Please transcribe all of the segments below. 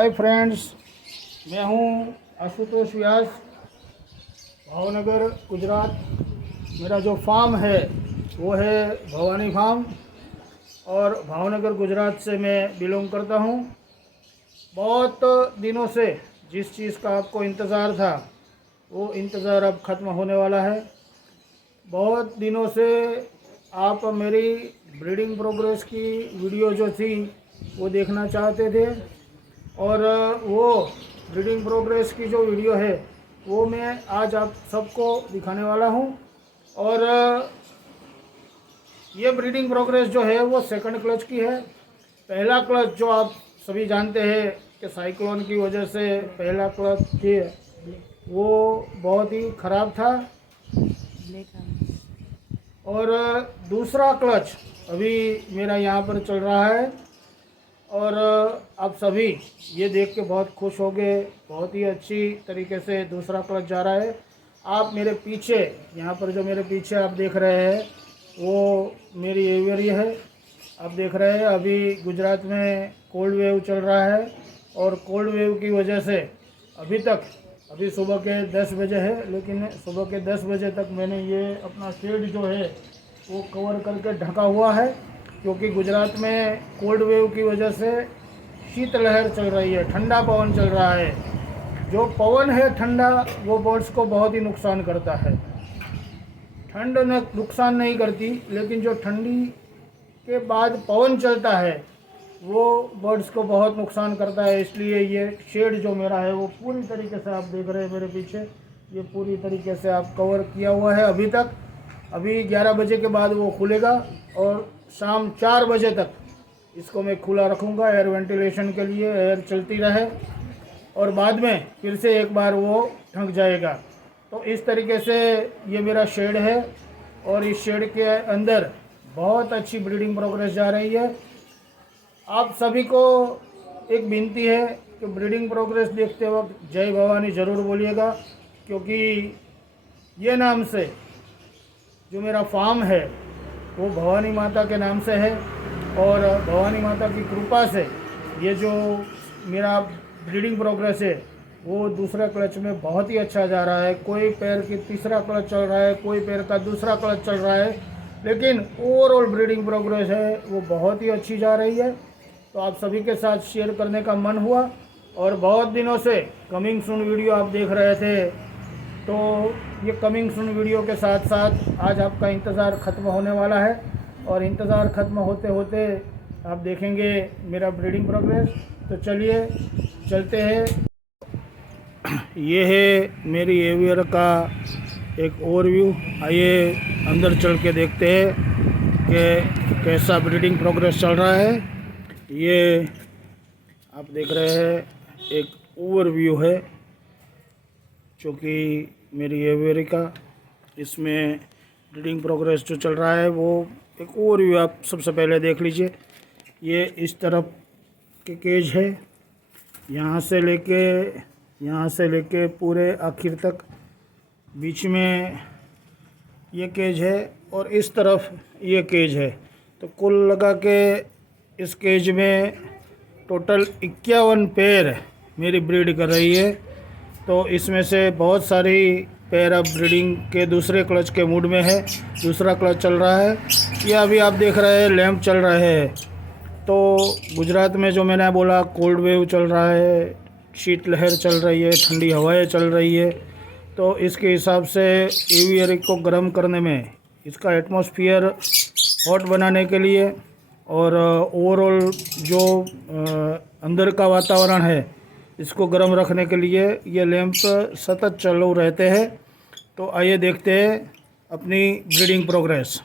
Hi friends, मैं हूं आशुतोष व्यास, भावनगर गुजरात। मेरा जो फार्म है वो है भवानी फार्म और भावनगर गुजरात से मैं बिलोंग करता हूं। बहुत दिनों से जिस चीज़ का आपको इंतज़ार था वो इंतज़ार अब ख़त्म होने वाला है। बहुत दिनों से आप मेरी ब्रीडिंग प्रोग्रेस की वीडियो जो थी वो देखना चाहते थे और वो ब्रीडिंग प्रोग्रेस की जो वीडियो है वो मैं आज आप सबको दिखाने वाला हूँ। और ये ब्रीडिंग प्रोग्रेस जो है वो सेकंड क्लच की है। पहला क्लच जो आप सभी जानते हैं कि साइक्लोन की वजह से पहला क्लच थी वो बहुत ही ख़राब था और दूसरा क्लच अभी मेरा यहाँ पर चल रहा है और आप सभी ये देख के बहुत खुश हो गए। बहुत ही अच्छी तरीके से दूसरा क्लच जा रहा है। आप मेरे पीछे यहाँ पर जो मेरे पीछे आप देख रहे हैं वो मेरी एवियरी है। आप देख रहे हैं अभी गुजरात में कोल्ड वेव चल रहा है और कोल्ड वेव की वजह से अभी सुबह के 10 बजे है, लेकिन सुबह के 10 बजे तक मैंने ये अपना शेड जो है वो कवर करके ढका हुआ है, क्योंकि गुजरात में कोल्ड वेव की वजह से शीतलहर चल रही है, ठंडा पवन चल रहा है। जो पवन है ठंडा वो बर्ड्स को बहुत ही नुकसान करता है। ठंड नुकसान नहीं करती, लेकिन जो ठंडी के बाद पवन चलता है वो बर्ड्स को बहुत नुकसान करता है। इसलिए ये शेड जो मेरा है वो पूरी तरीके से आप देख रहे हैं मेरे पीछे, ये पूरी तरीके से आप कवर किया हुआ है अभी तक। अभी 11 बजे के बाद वो खुलेगा और शाम 4 बजे तक इसको मैं खुला रखूँगा एयर वेंटिलेशन के लिए, एयर चलती रहे और बाद में फिर से एक बार वो ढक जाएगा। तो इस तरीके से ये मेरा शेड है और इस शेड के अंदर बहुत अच्छी ब्रीडिंग प्रोग्रेस जा रही है। आप सभी को एक विनती है कि ब्रीडिंग प्रोग्रेस देखते वक्त जय भवानी ज़रूर बोलिएगा, क्योंकि ये नाम से जो मेरा फार्म है वो भवानी माता के नाम से है और भवानी माता की कृपा से ये जो मेरा ब्रीडिंग प्रोग्रेस है वो दूसरा क्लच में बहुत ही अच्छा जा रहा है। कोई पैर की तीसरा क्लच चल रहा है, कोई पैर का दूसरा क्लच चल रहा है, लेकिन ओवरऑल ब्रीडिंग प्रोग्रेस है वो बहुत ही अच्छी जा रही है। तो आप सभी के साथ शेयर करने का मन हुआ और बहुत दिनों से कमिंग सून वीडियो आप देख रहे थे, तो ये कमिंग सून वीडियो के साथ साथ आज आपका इंतज़ार ख़त्म होने वाला है और इंतज़ार ख़त्म होते होते आप देखेंगे मेरा ब्रीडिंग प्रोग्रेस। तो चलिए चलते हैं। ये है मेरी एवियर का एक ओवरव्यू। आइए अंदर चल के देखते हैं कि कैसा ब्रीडिंग प्रोग्रेस चल रहा है। ये आप देख रहे हैं एक ओवरव्यू है जो कि मेरी एवियरी का, इसमें ब्रीडिंग प्रोग्रेस जो चल रहा है वो एक ओवरव्यू आप सबसे पहले देख लीजिए। ये इस तरफ के केज है, यहाँ से लेके पूरे आखिर तक बीच में ये केज है और इस तरफ ये केज है। तो कुल लगा के इस केज में टोटल 51 पेयर मेरी ब्रीड कर रही है। तो इसमें से बहुत सारी पेयर अब ब्रीडिंग के दूसरे क्लच के मूड में है, दूसरा क्लच चल रहा है। ये अभी आप देख रहे हैं लैंप चल रहे हैं। तो गुजरात में जो मैंने बोला कोल्ड वेव चल रहा है, शीतलहर चल रही है, ठंडी हवाएं चल रही है। तो इसके हिसाब से एवियरी को गर्म करने में, इसका एटमॉस्फेयर हॉट बनाने के लिए और ओवरऑल जो अंदर का वातावरण है इसको गर्म रखने के लिए ये लैंप सतत चालू रहते हैं। तो आइए देखते हैं अपनी ब्रीडिंग प्रोग्रेस।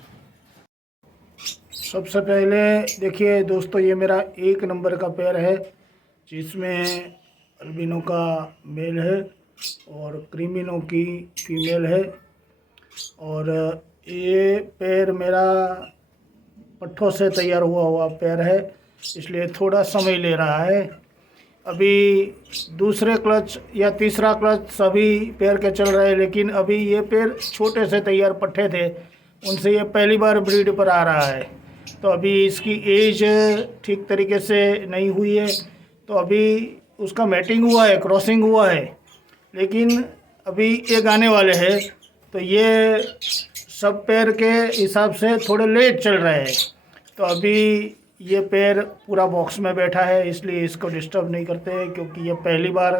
सबसे पहले देखिए दोस्तों, ये मेरा 1 नंबर का पेयर है जिसमें अल्बिनो का मेल है और क्रीमिनो की फीमेल है। और ये पेयर मेरा पट्ठों से तैयार हुआ पेयर है, इसलिए थोड़ा समय ले रहा है। अभी दूसरे क्लच या तीसरा क्लच सभी पेयर के चल रहे हैं, लेकिन अभी ये पेयर छोटे से तैयार पट्ठे थे, उनसे ये पहली बार ब्रीड पर आ रहा है। तो अभी इसकी एज ठीक तरीके से नहीं हुई है, तो अभी उसका मैटिंग हुआ है, क्रॉसिंग हुआ है, लेकिन अभी एक आने वाले हैं, तो ये सब पैर के हिसाब से थोड़े लेट चल रहे हैं। तो अभी ये पैर पूरा बॉक्स में बैठा है, इसलिए इसको डिस्टर्ब नहीं करते हैं, क्योंकि ये पहली बार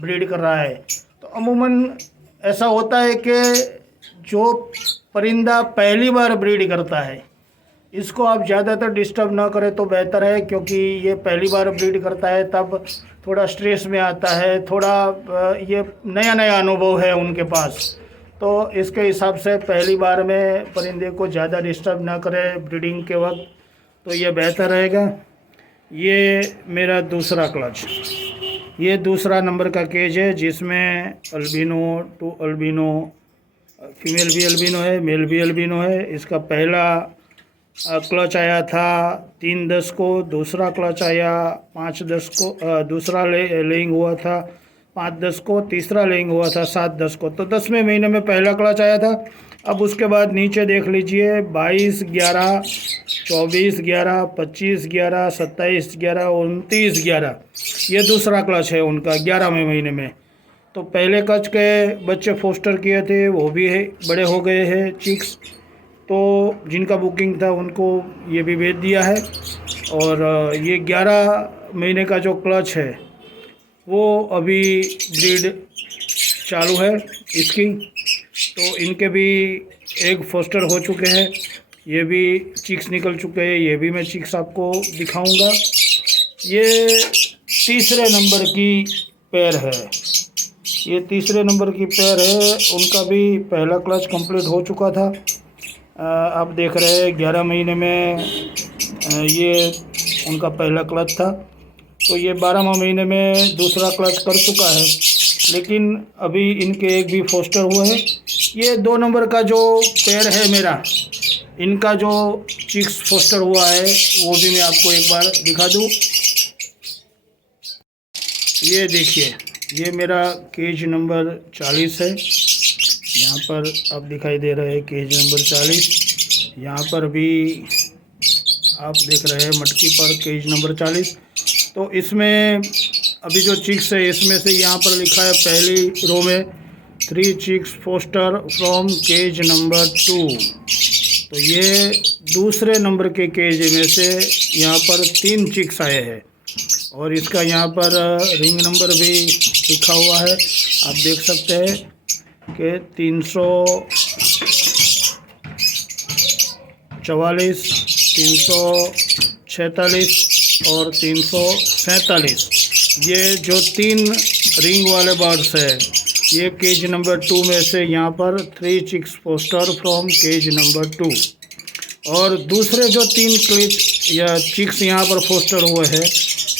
ब्रीड कर रहा है। तो अमूमन ऐसा होता है कि जो परिंदा पहली बार ब्रीड करता है, इसको आप ज़्यादातर डिस्टर्ब ना करें तो बेहतर है, क्योंकि ये पहली बार ब्रीड करता है, तब थोड़ा स्ट्रेस में आता है, थोड़ा ये नया नया अनुभव है उनके पास। तो इसके हिसाब से पहली बार में परिंदे को ज़्यादा डिस्टर्ब ना करें ब्रीडिंग के वक्त, तो ये बेहतर रहेगा। ये मेरा दूसरा क्लच, ये दूसरा नंबर का केज है, जिसमें अल्बिनो टू अल्बिनो, फीमेल भी अल्बिनो है, मेल भी अल्बिनो है। इसका पहला क्लच आया था 3-10 को, दूसरा क्लच आया 5-10 को, दूसरा लेइंग हुआ था 5-10 को, तीसरा लेइंग हुआ था 7-10 को। तो 10वें महीने में पहला क्लच आया था। अब उसके बाद नीचे देख लीजिए 22-11, 24-11, 25-11, 27-11, 29-11, ये दूसरा क्लच है उनका 11वें महीने में। तो पहले क्लच के बच्चे फोस्टर किए थे, वो भी है, बड़े हो गए हैं चिक्स, तो जिनका बुकिंग था उनको ये भी भेज दिया है। और ये 11 महीने का जो क्लच है वो अभी ब्रीड चालू है इसकी। तो इनके भी एग फोस्टर हो चुके हैं, ये भी चिक्स निकल चुके हैं, ये भी मैं चिक्स आपको दिखाऊंगा। ये तीसरे नंबर की पैर है, ये तीसरे नंबर की पैर है, उनका भी पहला क्लच कंप्लीट हो चुका था। आप देख रहे हैं 11 महीने में ये उनका पहला क्लच था। तो ये 12वां महीने में दूसरा क्लच कर चुका है, लेकिन अभी इनके एक भी फोस्टर हुए हैं। ये 2 नंबर का जो पैर है मेरा, इनका जो चिक्स फोस्टर हुआ है वो भी मैं आपको एक बार दिखा दूँ। ये देखिए, ये मेरा केज नंबर 40 है, यहाँ पर आप दिखाई दे रहे हैं केज नंबर 40। यहाँ पर भी आप देख रहे हैं मटकी पर केज नंबर 40। तो इसमें अभी जो चिक्स है, इसमें से यहाँ पर लिखा है पहली रो में 3 chicks foster from cage number 2। तो ये दूसरे नंबर के केज में से यहाँ पर 3 चिक्स आए हैं, और इसका यहाँ पर रिंग नंबर भी लिखा हुआ है, आप देख सकते हैं कि 344, 346 और 347। ये जो 3 रिंग वाले बर्ड्स है, ये केज नंबर 2 में से यहाँ पर 3 chicks foster from cage number 2। और दूसरे जो 3 क्लिच या चिक्स यहाँ पर फोस्टर हुए हैं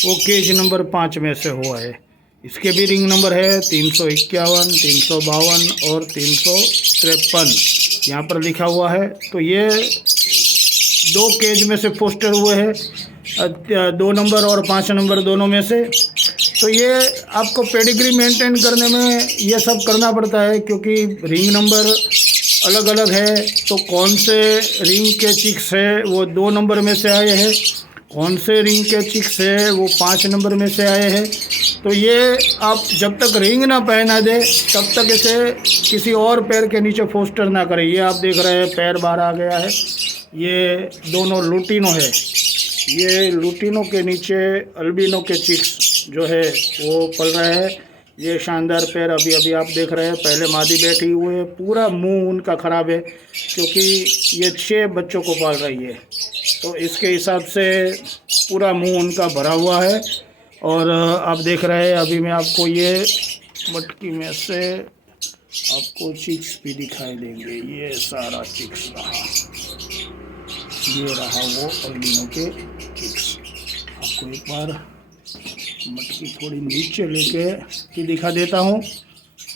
वो केज नंबर 5 में से हुआ है। इसके भी रिंग नंबर है 351, 352 और 353 यहाँ पर लिखा हुआ है। तो ये 2 केज में से फोस्टर हुए हैं, 2 नंबर और 5 नंबर दोनों में से। तो ये आपको पेडिग्री मेंटेन करने में ये सब करना पड़ता है, क्योंकि रिंग नंबर अलग अलग है। तो कौन से रिंग के चिक्स है वो 2 नंबर में से आए हैं, कौन से रिंग के चिक्स है वो 5 नंबर में से आए हैं। तो ये आप जब तक रिंग ना पहना दे तब तक इसे किसी और पैर के नीचे फोस्टर ना करें। ये आप देख रहे हैं पैर बाहर आ गया है, ये दोनों लुटिनो है। ये लुटिनो के नीचे अल्बिनो के चिक्स जो है वो पल रहे हैं। ये शानदार पैर अभी अभी आप देख रहे हैं, पहले मादी बैठी हुई है, पूरा मुंह उनका ख़राब है क्योंकि ये 6 बच्चों को पाल रही है। तो इसके हिसाब से पूरा मुंह उनका भरा हुआ है। और आप देख रहे हैं अभी मैं आपको ये मटकी में से आपको चिक्स भी दिखाई देंगे। ये सारा चिक्स रहा, ये रहा वो अल्बिनो के चिक्स। आपको एक बार मटकी थोड़ी नीचे लेके भी दिखा देता हूँ।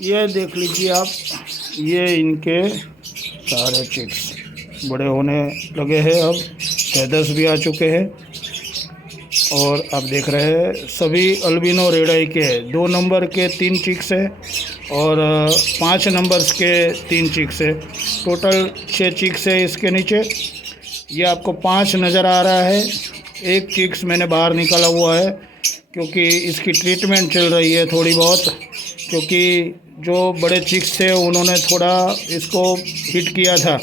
ये देख लीजिए आप, ये इनके सारे चिक्स बड़े होने लगे हैं, अब फेदर्स भी आ चुके हैं। और आप देख रहे हैं सभी अल्बिनो रेडाई के 2 नंबर के 3 चिक्स है और 5 नंबर्स के 3 चिक्स है। टोटल 6 चिक्स है इसके नीचे। ये आपको 5 नज़र आ रहा है, एक चिक्स मैंने बाहर निकाला हुआ है क्योंकि इसकी ट्रीटमेंट चल रही है थोड़ी बहुत, क्योंकि जो बड़े चिक्स थे उन्होंने थोड़ा इसको हिट किया था,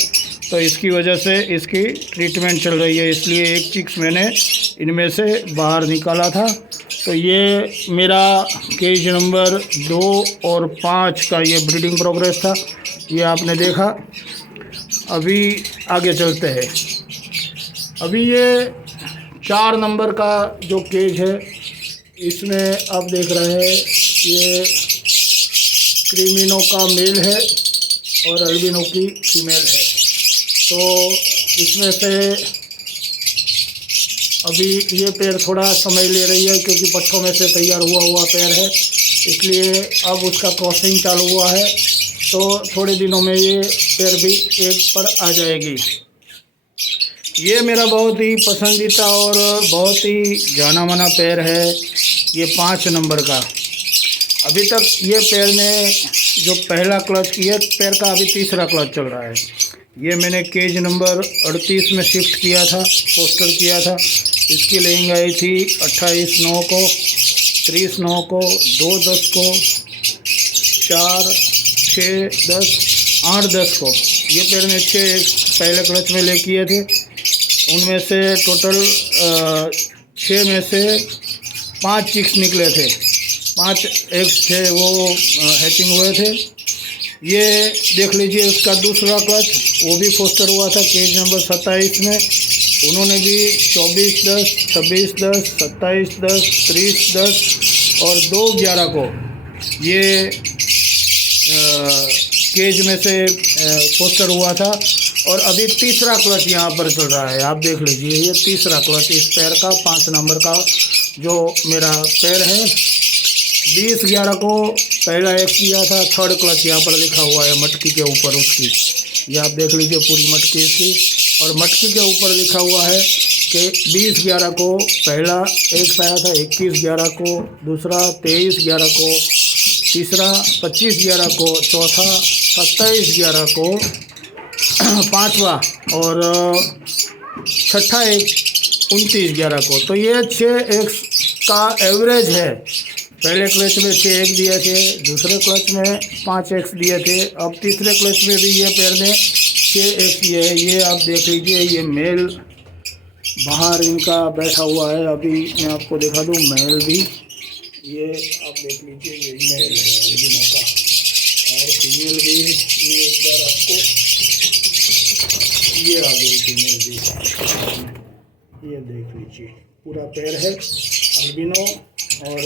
तो इसकी वजह से इसकी ट्रीटमेंट चल रही है। इसलिए एक चिक्स मैंने इनमें से बाहर निकाला था। तो ये मेरा केज नंबर 2 और 5 का ये ब्रीडिंग प्रोग्रेस था, ये आपने देखा। अभी आगे चलते हैं। अभी ये 4 नंबर का जो केज है, इसमें आप देख रहे हैं ये क्रीमिनो का मेल है और अल्बिनो की फीमेल है। तो इसमें से अभी ये पेड़ थोड़ा समय ले रही है, क्योंकि पट्ठों में से तैयार हुआ पेड़ है, इसलिए अब उसका क्रॉसिंग चालू हुआ है। तो थोड़े दिनों में ये पेड़ भी एक पर आ जाएगी। ये मेरा बहुत ही पसंदीदा और बहुत ही जाना माना पेड़ है, ये 5 नंबर का। अभी तक ये पेड़ ने जो पहला क्लच किया, पेड़ का अभी तीसरा क्लच चल रहा है। ये मैंने केज नंबर 38 में शिफ्ट किया था, पोस्टर किया था। इसकी लेइंग आई थी 28/9 को, 30/9 को, 2/10 को, 4, 6, 10, 8/10 को। ये पेड़ ने 6 पहले क्लच में ले किए थे। उनमें से टोटल 6 में से 5 चिक्स निकले थे, 5 एग्स थे वो हैचिंग हुए थे। ये देख लीजिए उसका दूसरा क्लच, वो भी पोस्टर हुआ था केज नंबर 27 में। उन्होंने भी 24/10, 26/10, 27/10, 30/10 और 2/11 को ये केज में से पोस्टर हुआ था। और अभी तीसरा क्लच यहाँ पर चल रहा है, आप देख लीजिए ये तीसरा क्लच इस पैर का 5 नंबर का जो मेरा पैर है। 20/11 को पहला एक किया था, थर्ड क्लच यहाँ पर लिखा हुआ है मटकी के ऊपर उसकी, ये आप देख लीजिए पूरी मटकी इसकी। और मटकी के ऊपर लिखा हुआ है कि 20/11 को पहला एक आया था, 21/11 को दूसरा, 23/11 को तीसरा, 25/11 को चौथा, 27/11 को पांचवा और छठा एक 29/11 को। तो ये 6 एक्स का एवरेज है। पहले क्लच में 6 एक दिए थे, दूसरे क्लच में 5 एक्स दिए थे, अब तीसरे क्लच में भी ये पेड़ ने 6 एक्स दिए है। ये आप देख लीजिए, ये मेल बाहर इनका बैठा हुआ है। अभी मैं आपको दिखा दूँ मेल भी, ये आप देख लीजिए ये मेल है अल्बिनो का, और फीमेल भी मैं एक बार आपको, ये आ गई फीमेल भी, ये देख लीजिए पूरा पैर है अल्बिनो। और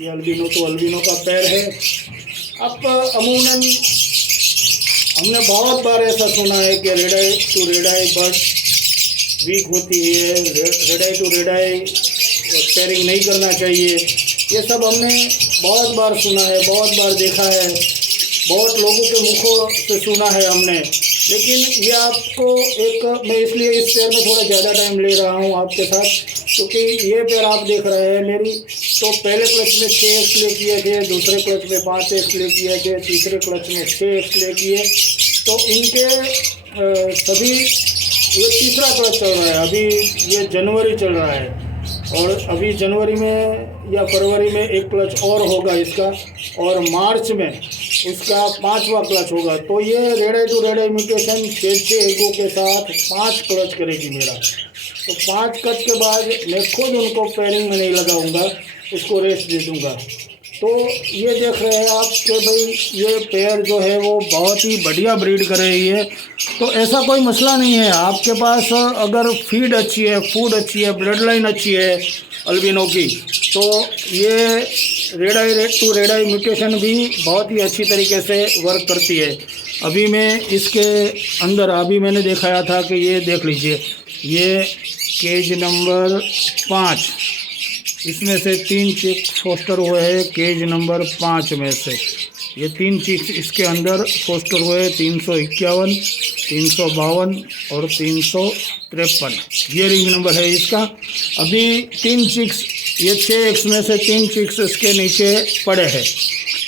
ये अल्बिनो तो अल्बिनो का पैर है। अब अमूमन हमने बहुत बार ऐसा सुना है कि red eye to red eye bird weak होती है, red eye to red eye pairing नहीं करना चाहिए। ये सब हमने बहुत बार सुना है, बहुत बार देखा है, बहुत लोगों के मुखों से सुना है हमने। लेकिन ये आपको एक, मैं इसलिए इस पेड़ में थोड़ा ज़्यादा टाइम ले रहा हूँ आपके साथ, क्योंकि ये पेड़ आप देख रहे हैं मेरी, तो पहले क्लच में 6 एक्स ले किए थे, दूसरे क्लच में 5 एक्स ले किए थे, तीसरे क्लच में 6 एक्स ले किए। तो इनके सभी, ये तीसरा क्लच चल रहा है, अभी ये जनवरी चल रहा है, और अभी जनवरी में या फरवरी में एक क्लच और होगा इसका, और मार्च में उसका 5वां क्लच होगा। तो ये red eye to red eye mutation 6 एगो के साथ 5 क्लच करेगी मेरा। तो 5 क्लच के बाद मैं खुद उनको पेयरिंग में नहीं लगाऊंगा, उसको रेस्ट दे दूंगा। तो ये देख रहे हैं आप कि भाई ये पेयर जो है वो बहुत ही बढ़िया ब्रीड कर रही है। तो ऐसा कोई मसला नहीं है, आपके पास अगर फीड अच्छी है, फूड अच्छी है, ब्लड लाइन अच्छी है अल्बिनो की, तो ये red eye to red eye mutation भी बहुत ही अच्छी तरीके से वर्क करती है। अभी मैं इसके अंदर अभी मैंने दिखाया था कि ये देख लीजिए, ये केज नंबर 5, इसमें से 3 चिक्स फोस्टर हुए हैं केज नंबर 5 में से। ये 3 चिक्स इसके अंदर फोस्टर हुए 351, 352 और 353। ये रिंग नंबर है इसका। अभी 3 चिक्स, ये 6 एक्स में से 3 चिक्स इसके नीचे पड़े हैं।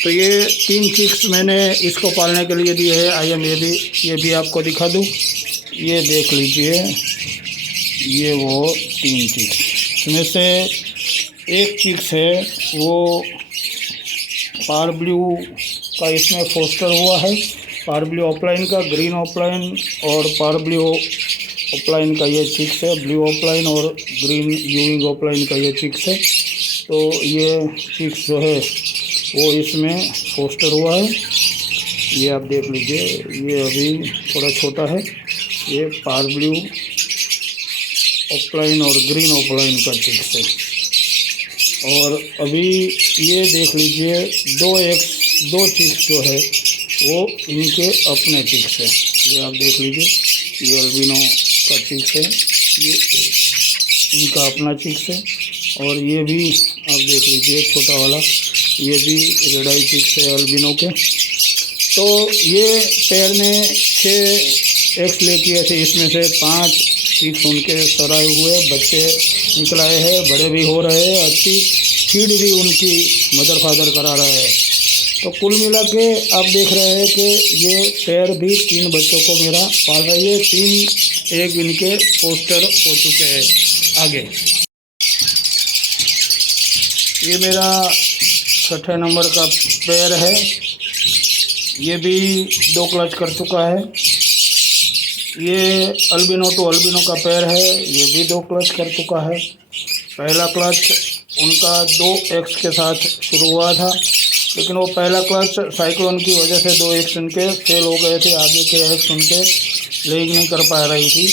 तो ये 3 चिक्स मैंने इसको पालने के लिए दिए हैं। आइए ये भी आपको दिखा दूँ, ये देख लीजिए, ये वो 3 चिक्स, इसमें से एक चिक्स है वो पार ब्लू का इसमें फोस्टर हुआ है, पार ब्लू ऑफलाइन का, ग्रीन ऑफलाइन और पार ब्लू ऑफलाइन का ये चिक्स है, ब्लू ऑफलाइन और ग्रीन यूइंग ऑफलाइन का ये चिक्स है। तो ये चिक्स जो है वो इसमें फोस्टर हुआ है, ये आप देख लीजिए। ये अभी थोड़ा छोटा है, ये पार ब्लू ऑफलाइन और ग्रीन ऑफलाइन का चिक्स है। और अभी ये देख लीजिए दो चिक्स जो है वो इनके अपने चिक्स है। ये आप देख लीजिए, ये अल्बिनो का चिक्स है, ये इनका अपना चिक्स है। और ये भी आप देख लीजिए छोटा वाला, ये भी रेड आई चिक्स है अल्बिनो के। तो ये पेयर ने 6 एग्स ले किए थे, इसमें से 5 चिक्स उनके सराए हुए बच्चे निकल आए हैं, बड़े भी हो रहे हैं, अच्छी फीड भी उनकी मदर फादर करा रहे हैं। तो कुल मिला के आप देख रहे हैं कि ये पेयर भी 3 बच्चों को मेरा पाल रही है, 3 एग इनके पोस्टर हो चुके हैं आगे। ये मेरा 6ठे नंबर का पेयर है, ये भी 2 क्लच कर चुका है। ये अल्बिनो टू अल्बिनो का पेयर है, ये भी 2 क्लच कर चुका है। पहला क्लच उनका 2 एग्स के साथ शुरू हुआ था, लेकिन वो पहला क्लच साइक्लोन की वजह से 2 एग्स उनके फेल हो गए थे, आगे के एग्स उनके लेग नहीं कर पा रही थी।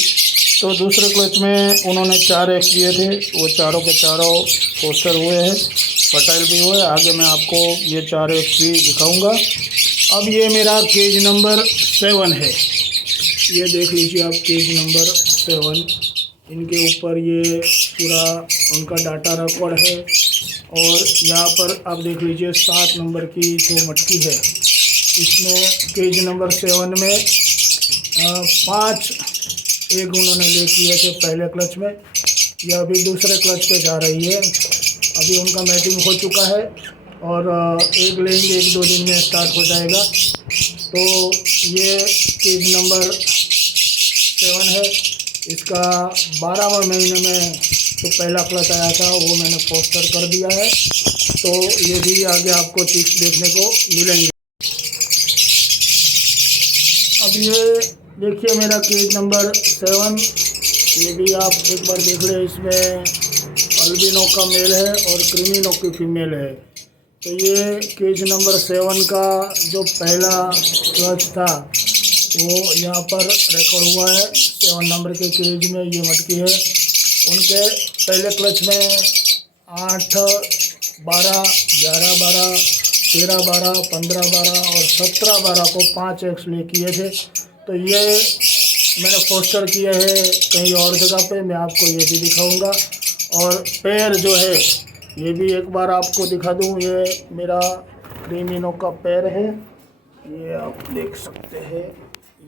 तो दूसरे क्लच में उन्होंने 4 एग्स दिए थे, वो चारों के चारों पोस्टर हुए हैं, फर्टाइल भी हुए। आगे मैं आपको ये 4 एग्स भी दिखाऊंगा। अब ये मेरा केज नंबर 7 है, ये देख लीजिए आप, केज नंबर 7। इनके ऊपर ये पूरा उनका डाटा रिकॉर्ड है। और यहाँ पर आप देख लीजिए 7 नंबर की जो मटकी है, इसमें केज नंबर 7 में 5 एग उन्होंने ले किए थे पहले क्लच में। यह अभी दूसरे क्लच पे जा रही है, अभी उनका मैटिंग हो चुका है और एग लेंगे 1-2 दिन में स्टार्ट हो जाएगा। तो ये केज नंबर 7 है, इसका 12वें महीने में जो पहला क्लच आया था वो मैंने पोस्टर कर दिया है। तो ये भी आगे आपको चिक्स देखने को मिलेंगे। अब ये देखिए मेरा केज नंबर 7, ये भी आप एक बार देख लें, इसमें अल्बिनो का मेल है और क्रीमिनो की फीमेल है। तो ये केज नंबर 7 का जो पहला क्लच था वो यहाँ पर रिकॉर्ड हुआ है। 7 नंबर के केज में ये मटकी है। उनके पहले क्लच में 8, 12, 11, 12, 13, 12, 15, 12 और 17, 12 को 5 एग्स ले किए थे। तो ये मैंने पोस्टर किए हैं कहीं और जगह पे, मैं आपको ये भी दिखाऊंगा। और पेयर जो है ये भी एक बार आपको दिखा दूं, ये मेरा क्रीमिनो का पेयर है, ये आप देख सकते हैं।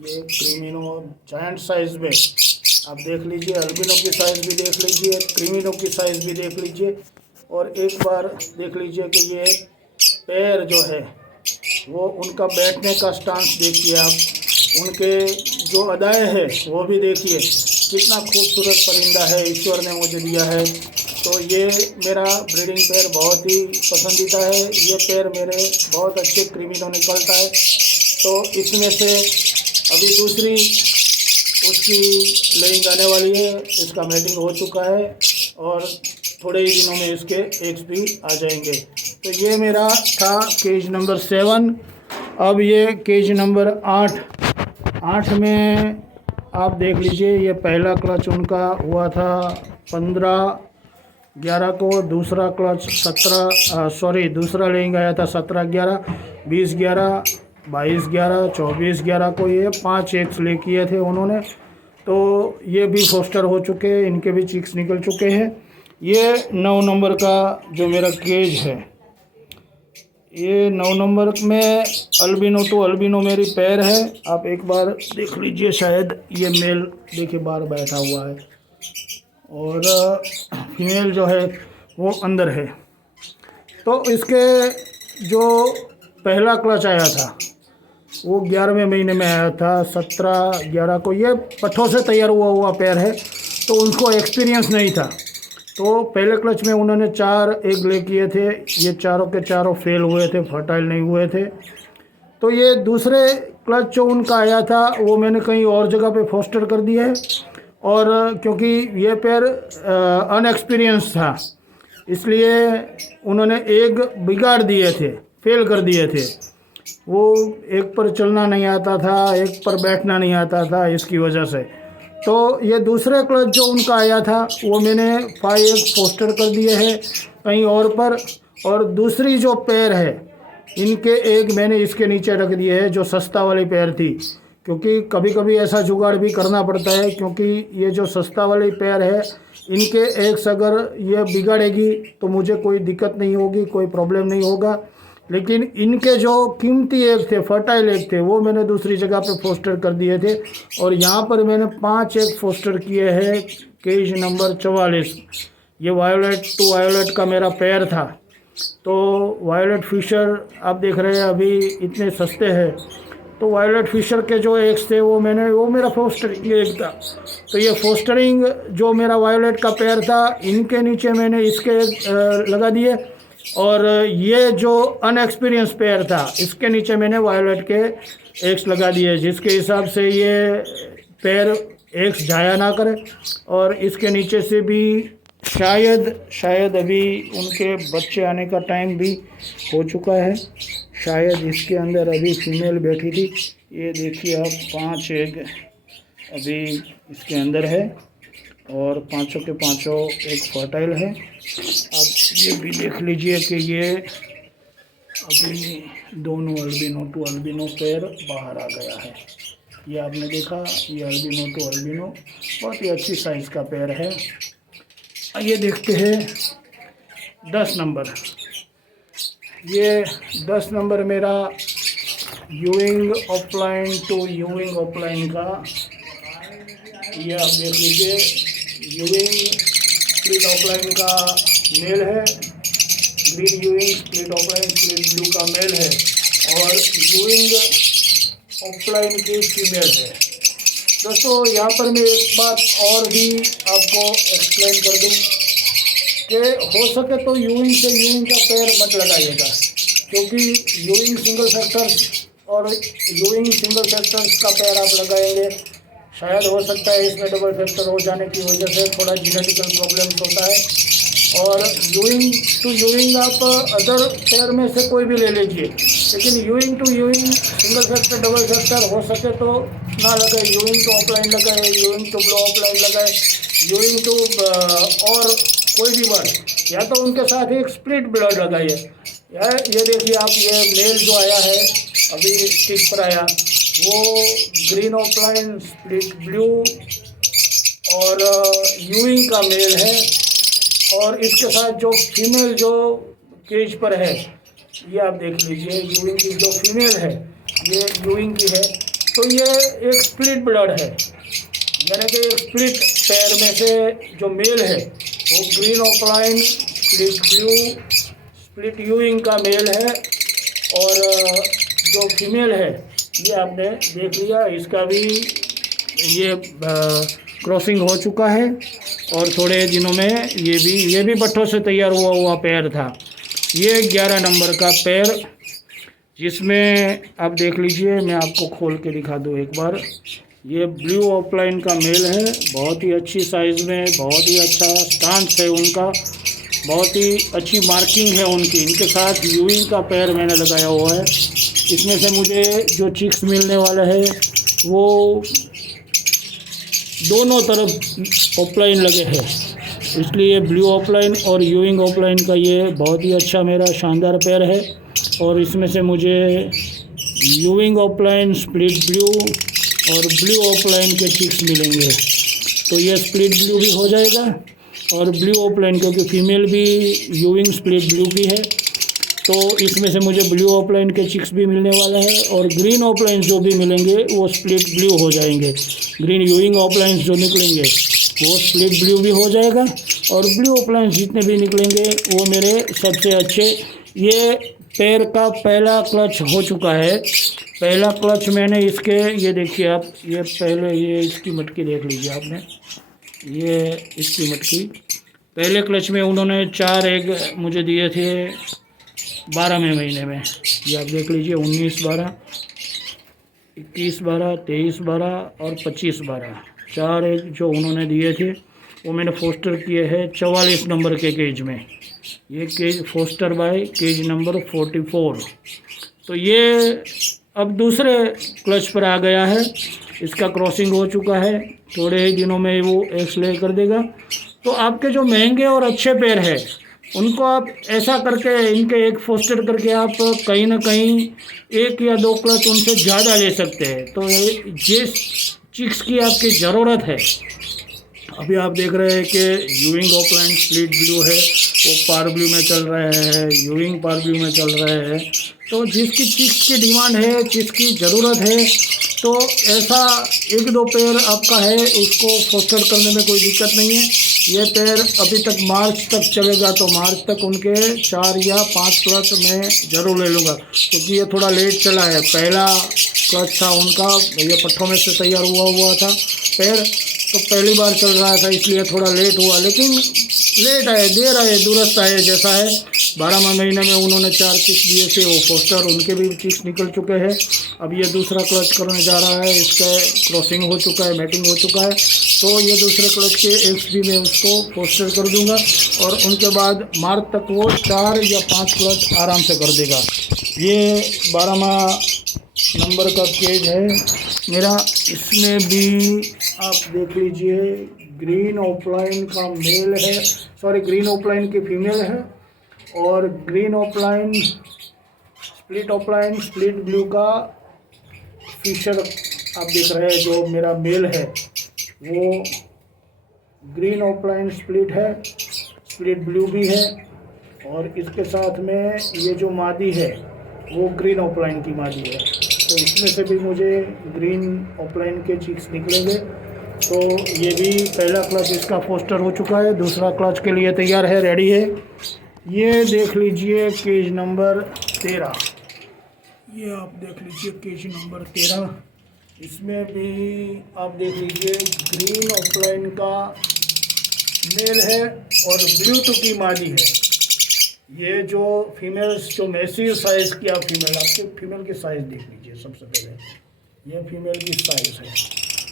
ये क्रीमिनो जायंट साइज़ में आप देख लीजिए, अल्बिनो की साइज़ भी देख लीजिए, क्रीमिनो की साइज़ भी देख लीजिए। और एक बार देख लीजिए कि ये पैर जो है वो उनका बैठने का स्टांस देखिए आप, उनके जो अदाएँ हैं वो भी देखिए, कितना खूबसूरत परिंदा है ईश्वर ने मुझे दिया है। तो ये मेरा ब्रीडिंग पेयर बहुत ही पसंदीदा है, ये पेयर मेरे बहुत अच्छे क्रीमिनो निकलता है। तो इसमें से अभी दूसरी उसकी लेइंग आने वाली है, इसका मैटिंग हो चुका है और थोड़े ही दिनों में इसके एग्स भी आ जाएंगे। तो ये मेरा था केज नंबर 7। अब ये केज नंबर 8 में आप देख लीजिए, ये पहला क्लच उनका हुआ था 15/11 को, दूसरा क्लच दूसरा लेइंग आया था 17/11, 20/11, 22/11, 24/11 को ये 5 एग्स ले किए थे उन्होंने। तो ये भी फोस्टर हो चुके हैं, इनके भी चिक्स निकल चुके हैं। ये 9 नंबर का जो मेरा केज है, ये 9 नंबर में अल्बिनो टू अल्बिनो मेरी पैर है। आप एक बार देख लीजिए, शायद ये मेल देखिए बाहर बैठा हुआ है और फीमेल जो है वो अंदर है। तो इसके जो पहला क्लच आया था वो 11वें महीने में आया था, 17/11 को। ये पट्ठों से तैयार हुआ पैर है, तो उनको एक्सपीरियंस नहीं था। तो पहले क्लच में उन्होंने 4 एग ले किए थे, ये चारों के चारों फेल हुए थे, फर्टाइल नहीं हुए थे। तो ये दूसरे क्लच जो उनका आया था वो मैंने कहीं और जगह पे फोस्टर कर दिया है, और क्योंकि ये पेयर अनएक्सपीरियंस था इसलिए उन्होंने एग बिगाड़ दिए थे, फेल कर दिए थे। वो एक पर चलना नहीं आता था, एक पर बैठना नहीं आता था, इसकी वजह से। तो ये दूसरे क्लच जो उनका आया था वो मैंने 5 एग फोस्टर कर दिए हैं कहीं और पर, और दूसरी जो पेयर है इनके एग मैंने इसके नीचे रख दिए हैं जो सस्ता वाली पेयर थी, क्योंकि कभी कभी ऐसा जुगाड़ भी करना पड़ता है, क्योंकि ये जो सस्ता वाली पेयर है इनके एग्स अगर ये बिगड़ेगी तो मुझे कोई दिक्कत नहीं होगी, कोई प्रॉब्लम नहीं होगा। लेकिन इनके जो कीमती एग थे, फर्टाइल एग थे, वो मैंने दूसरी जगह पे फोस्टर कर दिए थे, और यहाँ पर मैंने 5 एग फोस्टर किए हैं केज नंबर 44। ये वायोलेट टू वायोलेट का मेरा पेयर था। तो वायोलेट फिशर आप देख रहे हैं अभी इतने सस्ते हैं, तो वायोलेट फिशर के जो एग्स थे वो मेरा फोस्टरिंग एग था। तो ये फोस्टरिंग जो मेरा वायोलेट का पेयर था इनके नीचे मैंने इसके एग लगा दिए, और ये जो अनएक्सपीरियंस पेयर था इसके नीचे मैंने वायोलेट के एग्स लगा दिए, जिसके हिसाब से ये पेयर एग्स जाया ना करे। और इसके नीचे से भी शायद अभी उनके बच्चे आने का टाइम भी हो चुका है, शायद इसके अंदर अभी फीमेल बैठी थी। ये देखिए आप 5 एग अभी इसके अंदर है, और पांचों के पांचों एक फर्टाइल है। आप ये भी देख लीजिए कि ये अभी दोनों अल्बिनो टू अल्बिनो पेयर बाहर आ गया है। ये आपने देखा, ये अल्बिनो टू अल्बिनो बहुत ही अच्छी साइज़ का पेयर है। ये देखते हैं 10 नंबर। ये 10 नंबर मेरा यूइंग ऑफलाइन टू यूइंग ऑफलाइन का, ये आप देख लीजिए यूइंग स्प्लिट ऑफलाइन का मेल है, ग्रीन यूइंग स्प्लिट ऑफलाइन स्प्लिट ब्लू का मेल है, और यूइंग ऑफलाइन की फीमेल है। दोस्तों यहाँ पर मैं एक बात और भी आपको एक्सप्लेन कर दूँ कि हो सके तो यूइंग से यूइंग का पेयर मत लगाइएगा, क्योंकि यूइंग सिंगल फैक्टर्स और यूइंग सिंगल फैक्टर्स का पेयर आप लगाएंगे, शायद हो सकता है इसमें डबल फैक्टर हो जाने की वजह से थोड़ा जेनेटिकल प्रॉब्लम्स होता है। और यूइंग टू यूइंग आप अदर पेयर में से कोई भी ले लीजिए, लेकिन यूइंग टू यूइंग सिंगल फैक्टर डबल फैक्टर हो सके तो ना लगाए। यूइंग टू ऑफलाइन लगाए, यूइंग टू ब्लो ऑफलाइन लगाए, यूइंग टू और कोई भी वर्ड, या तो उनके साथ एक स्प्लिट ब्लड लगाइए। ये देखिए आप, ये मेल जो आया है अभी स्टिक पर आया वो ग्रीन ऑफलाइन स्प्लिट ब्लू और यूइंग का मेल है, और इसके साथ जो फीमेल जो केज पर है ये आप देख लीजिए, यूइंग की जो फीमेल है ये यूइंग की है। तो ये एक स्प्लिट ब्लड है, यानी कि एक स्प्लिट पेयर में से जो मेल है वो green offline split blue split यूइंग का मेल है, और जो फीमेल है ये आपने देख लिया, इसका भी ये क्रॉसिंग हो चुका है, और थोड़े दिनों में ये भी बट्ठों से तैयार हुआ पेयर था। ये 11 नंबर का पेयर, जिसमें आप देख लीजिए, मैं आपको खोल के दिखा दूँ एक बार। ये ब्लू ऑफलाइन का मेल है, बहुत ही अच्छी साइज़ में, बहुत ही अच्छा स्टांस है उनका, बहुत ही अच्छी मार्किंग है उनकी। इनके साथ यूइंग का पेयर मैंने लगाया हुआ है। इसमें से मुझे जो चिक्स मिलने वाला है वो दोनों तरफ ऑफलाइन लगे हैं, इसलिए ब्लू ऑफलाइन और यूइंग ऑफलाइन का ये बहुत ही अच्छा मेरा शानदार पेयर है। और इसमें से मुझे यूइंग ऑफलाइन स्प्लिट ब्लू और ब्लू ऑफलाइन के चिक्स मिलेंगे, तो ये स्प्लिट ब्लू भी हो जाएगा, और ब्लू ऑफलाइन क्योंकि फीमेल भी यूइंग स्प्लिट ब्लू की है, तो इसमें से मुझे ब्लू ऑफलाइन के चिक्स भी मिलने वाला है, और ग्रीन ऑफलाइन जो भी मिलेंगे वो स्प्लिट ब्लू हो जाएंगे। ग्रीन यूइंग ऑफलाइन जो निकलेंगे वो स्प्लिट ब्लू भी हो जाएगा, और ब्लू ऑफलाइन जितने भी निकलेंगे वो मेरे सबसे अच्छे। ये पेयर का पहला क्लच हो चुका है। पहला क्लच मैंने इसके, ये देखिए आप, ये पहले ये इसकी मटकी देख लीजिए आपने, ये इसकी मटकी, पहले क्लच में उन्होंने 4 एग मुझे दिए थे 12वें महीने में। ये आप देख लीजिए 19/12, 21/12, 23/12 और 25/12, 4 एग जो उन्होंने दिए थे वो मैंने फोस्टर किए हैं 44 नंबर के केज में। ये cage foster by cage number 44। तो ये अब दूसरे क्लच पर आ गया है, इसका क्रॉसिंग हो चुका है, थोड़े ही दिनों में वो एक्स ले कर देगा। तो आपके जो महंगे और अच्छे पेड़ हैं उनको आप ऐसा करके इनके एक फोस्टर करके आप कहीं ना कहीं 1 या 2 क्लच उनसे ज़्यादा ले सकते हैं। तो जिस चिक्स की आपकी ज़रूरत है, अभी आप देख रहे हैं कि यूइंग ऑफलाइन स्प्लिट ब्लू है, वो पार ब्लू में चल रहे हैं, यूइंग पार ब्लू में चल रहे हैं। तो जिसकी चिक्स की डिमांड है, जिसकी ज़रूरत है, तो ऐसा 1-2 पेड़ आपका है, उसको फोस्टर करने में कोई दिक्कत नहीं है। ये पेड़ अभी तक मार्च तक चलेगा, तो मार्च तक उनके 4 या 5 क्लच मैं ज़रूर ले लूँगा, क्योंकि ये थोड़ा लेट चला है। पहला क्लच था उनका, ये पट्ठों में से तैयार हुआ था पेड़, तो पहली बार चल रहा था, इसलिए थोड़ा लेट हुआ। लेकिन लेट आए, देर आए, दुरुस्त आए जैसा है। 12वें महीने में उन्होंने 4 चिक्स दिए थे, वो फोस्टर उनके भी चिक्स निकल चुके हैं। अब ये दूसरा क्लच करने जा रहा है, इसका क्रॉसिंग हो चुका है, मैटिंग हो चुका है। तो ये दूसरे क्लच के एक्स भी मैं उसको फोस्टर कर दूंगा, और उनके बाद मार्च तक वो 4 या 5 क्लच आराम से कर देगा। ये 12वां नंबर का केज है मेरा। इसमें भी आप देख लीजिए, ग्रीन ऑफलाइन का मेल है, सॉरी ग्रीन ऑफलाइन की फीमेल है, और ग्रीन ऑफलाइन स्प्लिट ब्लू का फिशर आप देख रहे हैं। जो मेरा मेल है वो ग्रीन ऑफलाइन स्प्लिट है, स्प्लिट ब्लू भी है, और इसके साथ में ये जो मादी है वो ग्रीन ऑफलाइन की मादी है। तो इसमें से भी मुझे ग्रीन ऑफलाइन के चिक्स निकलेंगे। तो ये भी पहला क्लच इसका फोस्टर हो चुका है, दूसरा क्लच के लिए तैयार है, रेडी है। ये देख लीजिए केज नंबर 13, ये आप देख लीजिए केज नंबर 13। इसमें भी आप देख लीजिए ग्रीन ऑफलाइन का मेल है और ब्लू की मादी है। ये जो फीमेल्स, जो मैसिव साइज़ की आप फीमेल, आपके फीमेल की साइज़ देख लीजिए। सबसे पहले ये फीमेल की साइज़ है,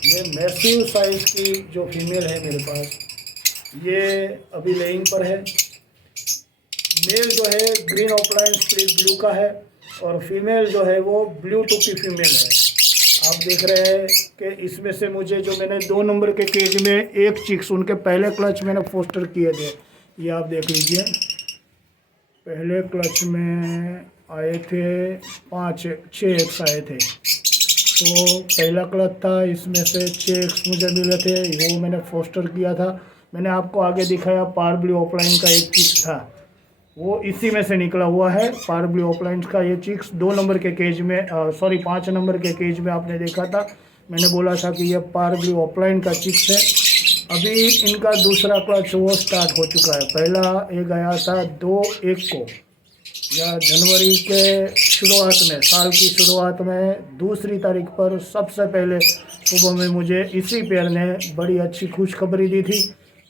ये मैसिव साइज़ की जो फीमेल है मेरे पास, ये अभी लेइंग पर है। मेल जो है ग्रीन ऑफलाइन स्प्लिट ब्लू का है, और फीमेल जो है वो ब्लू की फीमेल है। आप देख रहे हैं कि इसमें से मुझे जो मैंने 2 नंबर के केज में एक चिक्स उनके पहले क्लच मैंने फोस्टर किए थे, ये आप देख लीजिए। पहले क्लच में आए थे 6 एक्स आए थे। तो पहला क्लच था, इसमें से 6 एक्स मुझे मिले थे, वो मैंने फोस्टर किया था। मैंने आपको आगे दिखाया पार ब्लू ऑफलाइन का एक चिक्स था, वो इसी में से निकला हुआ है। पार ब्लू ऑफलाइन का ये चिक्स 2 नंबर के केज में, सॉरी 5 नंबर के केज में आपने देखा था। मैंने बोला था कि ये पार ब्लू ऑफलाइन का चिक्स है। अभी इनका दूसरा क्लच वो स्टार्ट हो चुका है। पहला एक आया था 2/1 को, या जनवरी के शुरुआत में, साल की शुरुआत में 2 तारीख पर सबसे पहले सुबह में मुझे इसी पेड़ ने बड़ी अच्छी खुशखबरी दी थी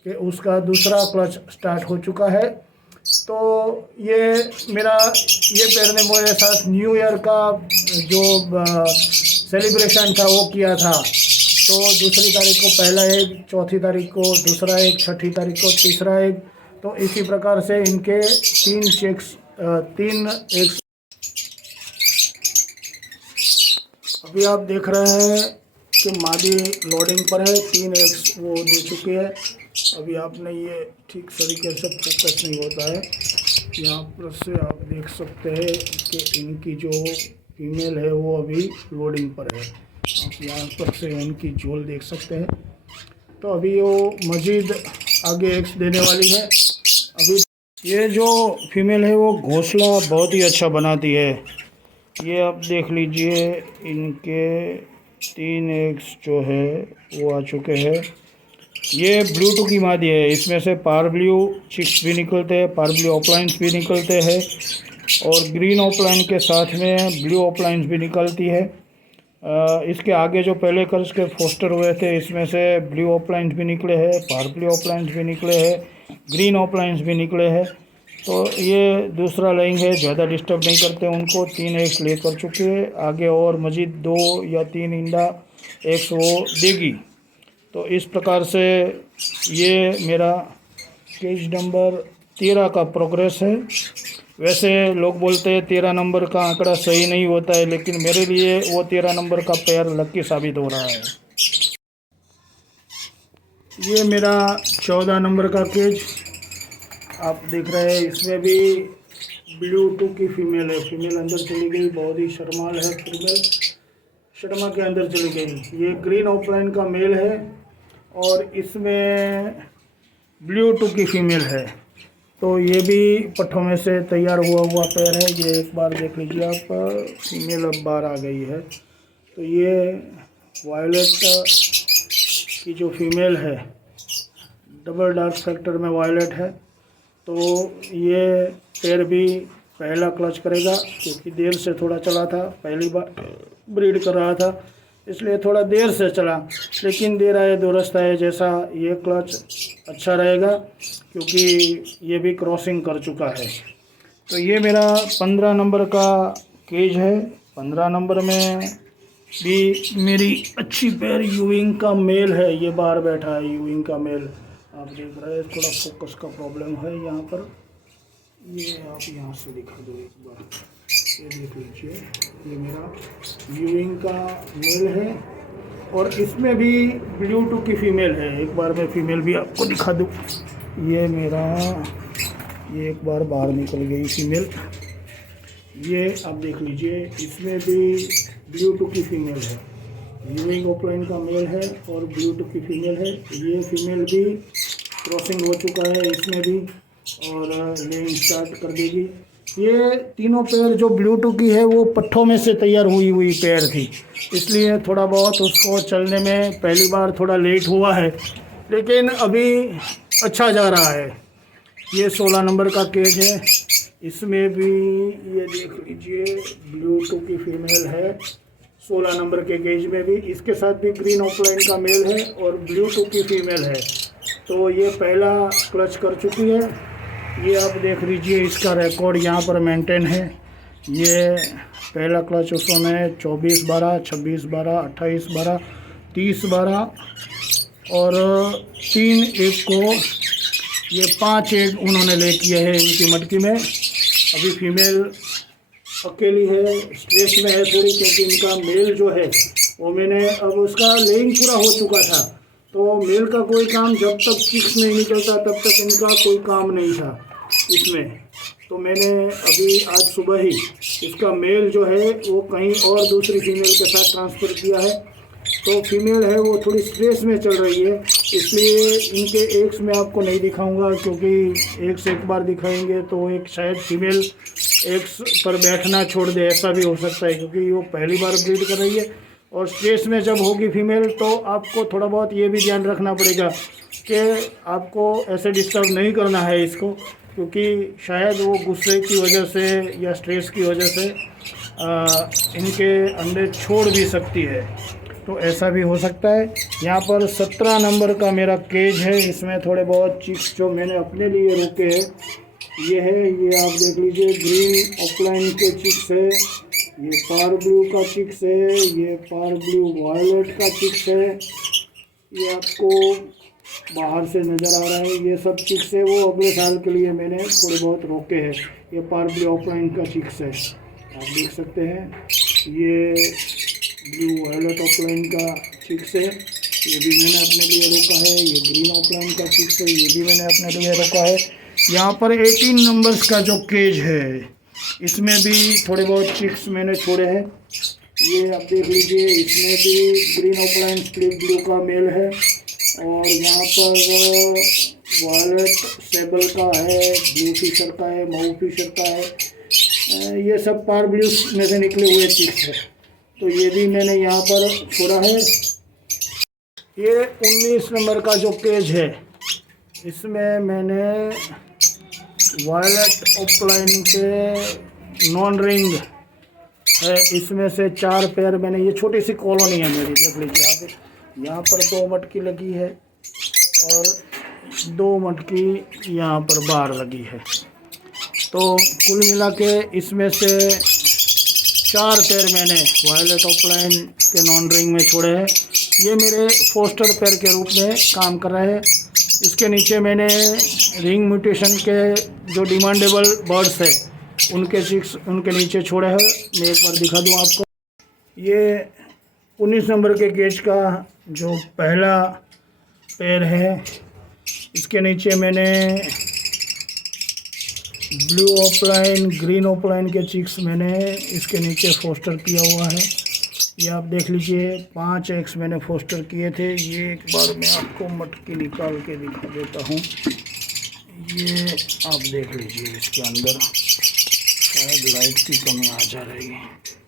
कि उसका दूसरा क्लच स्टार्ट हो चुका है। तो ये मेरा ये पेड़ ने मेरे साथ न्यू ईयर का जो सेलिब्रेशन था वो किया था। तो 2 तारीख को पहला एग, 4 तारीख को दूसरा एग, 6 तारीख को तीसरा एग। तो इसी प्रकार से इनके 3 एग्स अभी आप देख रहे हैं कि मादी लोडिंग पर है। 3 एग्स वो दे चुके हैं। अभी आपने ये ठीक तरीके से फोकस नहीं होता है, यहाँ पर से आप देख सकते हैं कि इनकी जो फीमेल है वो अभी लोडिंग पर है। आप यहाँ पर से इनकी झोल देख सकते हैं। तो अभी वो मज़ीद आगे एग्स देने वाली है। अभी ये जो फीमेल है वो घोंसला बहुत ही अच्छा बनाती है। ये आप देख लीजिए, इनके 3 एग्स जो है वो आ चुके हैं। ये ब्लू की मादी है, इसमें से पार ब्लू चिक्स भी निकलते हैं, पार ब्लू ऑफलाइंस भी निकलते हैं, और ग्रीन ऑफलाइन के साथ में ब्लू ऑफलाइंस भी निकलती है। इसके आगे जो पहले कर्ज के फोस्टर हुए थे, इसमें से ब्लू ऑफलाइंस भी निकले हैं, पार ब्लू ऑफलाइंस भी निकले हैं, ग्रीन ऑफलाइंस भी निकले हैं। तो ये दूसरा लेइंग है, ज़्यादा डिस्टर्ब नहीं करते उनको। 3 एग्स ले कर चुके हैं, आगे और मज़ीद 2 या 3 इंडा एग्स वो देगी। तो इस प्रकार से ये मेरा केज नंबर 13 का प्रोग्रेस है। वैसे लोग बोलते हैं 13 नंबर का आंकड़ा सही नहीं होता है, लेकिन मेरे लिए वो 13 नंबर का पेयर लकी साबित हो रहा है। ये मेरा 14 नंबर का केज आप देख रहे हैं। इसमें भी ब्लू टू की फीमेल है। फीमेल अंदर चली गई, बहुत ही शर्माल है फीमेल, शर्मा के अंदर चली गई। ये ग्रीन ऑफलाइन का मेल है और इसमें ब्लू टू की फीमेल है। तो ये भी पट्ठों में से तैयार हुआ पेयर है। ये एक बार देख लीजिए आप, फीमेल अब बाहर आ गई है। तो ये वायलेट की जो फीमेल है, डबल डार्क फैक्टर में वायलेट है। तो ये पेयर भी पहला क्लच करेगा, क्योंकि देर से थोड़ा चला था, पहली बार ब्रीड कर रहा था, इसलिए थोड़ा देर से चला। लेकिन देर आए दुरुस्त आए जैसा, ये क्लच अच्छा रहेगा क्योंकि ये भी क्रॉसिंग कर चुका है। तो ये मेरा 15 नंबर का केज है। 15 नंबर में भी मेरी अच्छी पेयर यूविंग का मेल है। ये बाहर बैठा है यूविंग का मेल, आप देख रहे हैं। थोड़ा फोकस का प्रॉब्लम है यहाँ पर। ये आप यहाँ से दिखा दो एक बार, ये देख लीजिए। ये मेरा यूविंग का मेल है और इसमें भी ब्लू टू की फीमेल है। एक बार मैं फीमेल भी आपको दिखा दूँ। ये मेरा, ये एक बार बाहर निकल गई फीमेल। ये आप देख लीजिए, इसमें भी ब्लू टू की फीमेल है। यूविंग ऑफलाइन का मेल है और ब्लू टू की फीमेल है। ये फीमेल भी क्रॉसिंग हो चुका है इसमें भी, और लेइंग स्टार्ट कर देगी। ये तीनों पेयर जो ब्लू टू की है वो पट्ठों में से तैयार हुई पेयर थी, इसलिए थोड़ा बहुत उसको चलने में पहली बार थोड़ा लेट हुआ है, लेकिन अभी अच्छा जा रहा है। ये 16 नंबर का केज है। इसमें भी ये देख लीजिए, ब्लू टू की फीमेल है 16 नंबर के केज में भी। इसके साथ भी ग्रीन ऑफलाइन का मेल है और ब्लू टू की फीमेल है। तो ये पहला क्लच कर चुकी है। ये आप देख लीजिए, इसका रिकॉर्ड यहाँ पर मेंटेन है। ये पहला क्लच उसने 24-12, 26-12, 28-12, 30-12 और 3 को ये 5 एग उन्होंने ले किए हैं इनकी मटकी में। अभी फीमेल अकेली है, स्ट्रेस में है थोड़ी, क्योंकि इनका मेल जो है वो मैंने, अब उसका लेइंग पूरा हो चुका था। तो मेल का कोई काम जब तक चिक्स नहीं निकलता तब तक इनका कोई काम नहीं था इसमें। तो मैंने अभी आज सुबह ही इसका मेल जो है वो कहीं और दूसरी फीमेल के साथ ट्रांसफ़र किया है। तो फीमेल है वो थोड़ी स्ट्रेस में चल रही है, इसलिए इनके एग्स मैं आपको नहीं दिखाऊंगा, क्योंकि एग्स एक बार दिखाएंगे तो एक शायद फीमेल एग्स पर बैठना छोड़ दे, ऐसा भी हो सकता है, क्योंकि वो पहली बार ब्रीड कर रही है। और स्ट्रेस में जब होगी फीमेल तो आपको थोड़ा बहुत ये भी ध्यान रखना पड़ेगा कि आपको ऐसे डिस्टर्ब नहीं करना है इसको, क्योंकि शायद वो गुस्से की वजह से या स्ट्रेस की वजह से इनके अंडे छोड़ भी सकती है। तो ऐसा भी हो सकता है। यहाँ पर 17 नंबर का मेरा केज है। इसमें थोड़े बहुत चिक्स जो मैंने अपने लिए रोके हैं ये है। ये आप देख लीजिए, ग्रीन ऑफलाइन के चिक्स है, ये पार ब्लू का चिक्स है, ये पार ब्लू वायलेट का चिक्स है। ये आपको बाहर से नज़र आ रहा है, ये सब चिक्स है वो अगले साल के लिए मैंने थोड़े बहुत रोके हैं। ये पार ब्लू ऑफलाइन का चिक्स है, आप देख सकते हैं। ये ब्लू वायलेट ऑफलाइन का चिक्स है, ये भी मैंने अपने लिए रोका है। ये ग्रीन ऑफलाइन का चिक्स है, ये भी मैंने अपने लिए रोका है। यहाँ पर 18 नंबर्स का जो केज है इसमें भी थोड़े बहुत चिक्स मैंने छोड़े हैं। ये आप देख लीजिए, इसमें भी ग्रीन ऑफलाइन स्प्लिट ब्लू का मेल है और यहाँ पर वायलेट सेबल का है, ब्लू फिशर का है, मऊ फिशर का है। ये सब पार ब्लू में से निकले हुए चिक्स है, तो ये भी मैंने यहाँ पर छोड़ा है। ये 19 नंबर का जो केज है इसमें मैंने वायलेट ऑफलाइन के नॉन रिंग है, इसमें से 4 पेयर मैंने, ये छोटी सी कॉलोनी है मेरी, देख लीजिए आप। यहाँ पर 2 मटकी लगी है और 2 मटकी यहाँ पर बाहर लगी है। तो कुल मिला के इसमें से 4 पैर मैंने वायलेट ऑफलाइन के नॉन रिंग में छोड़े हैं। ये मेरे फोस्टर पैर के रूप में काम कर रहे हैं। इसके नीचे मैंने रिंग म्यूटेशन के जो डिमांडेबल बर्ड्स है उनके चिक्स उनके नीचे छोड़े हैं। मैं एक बार दिखा दूँ आपको। ये 19 नंबर के केज का जो पहला पैर है, इसके नीचे मैंने ब्लू ऑफलाइन ग्रीन ऑफलाइन के चिक्स मैंने इसके नीचे फोस्टर किया हुआ है। ये आप देख लीजिए 5 एग्स मैंने फोस्टर किए थे। ये एक बार मैं आपको मटकी निकाल के दिखा देता हूँ। ये आप देख लीजिए, इसके अंदर शायद लाइट की कमी आ जा रही है।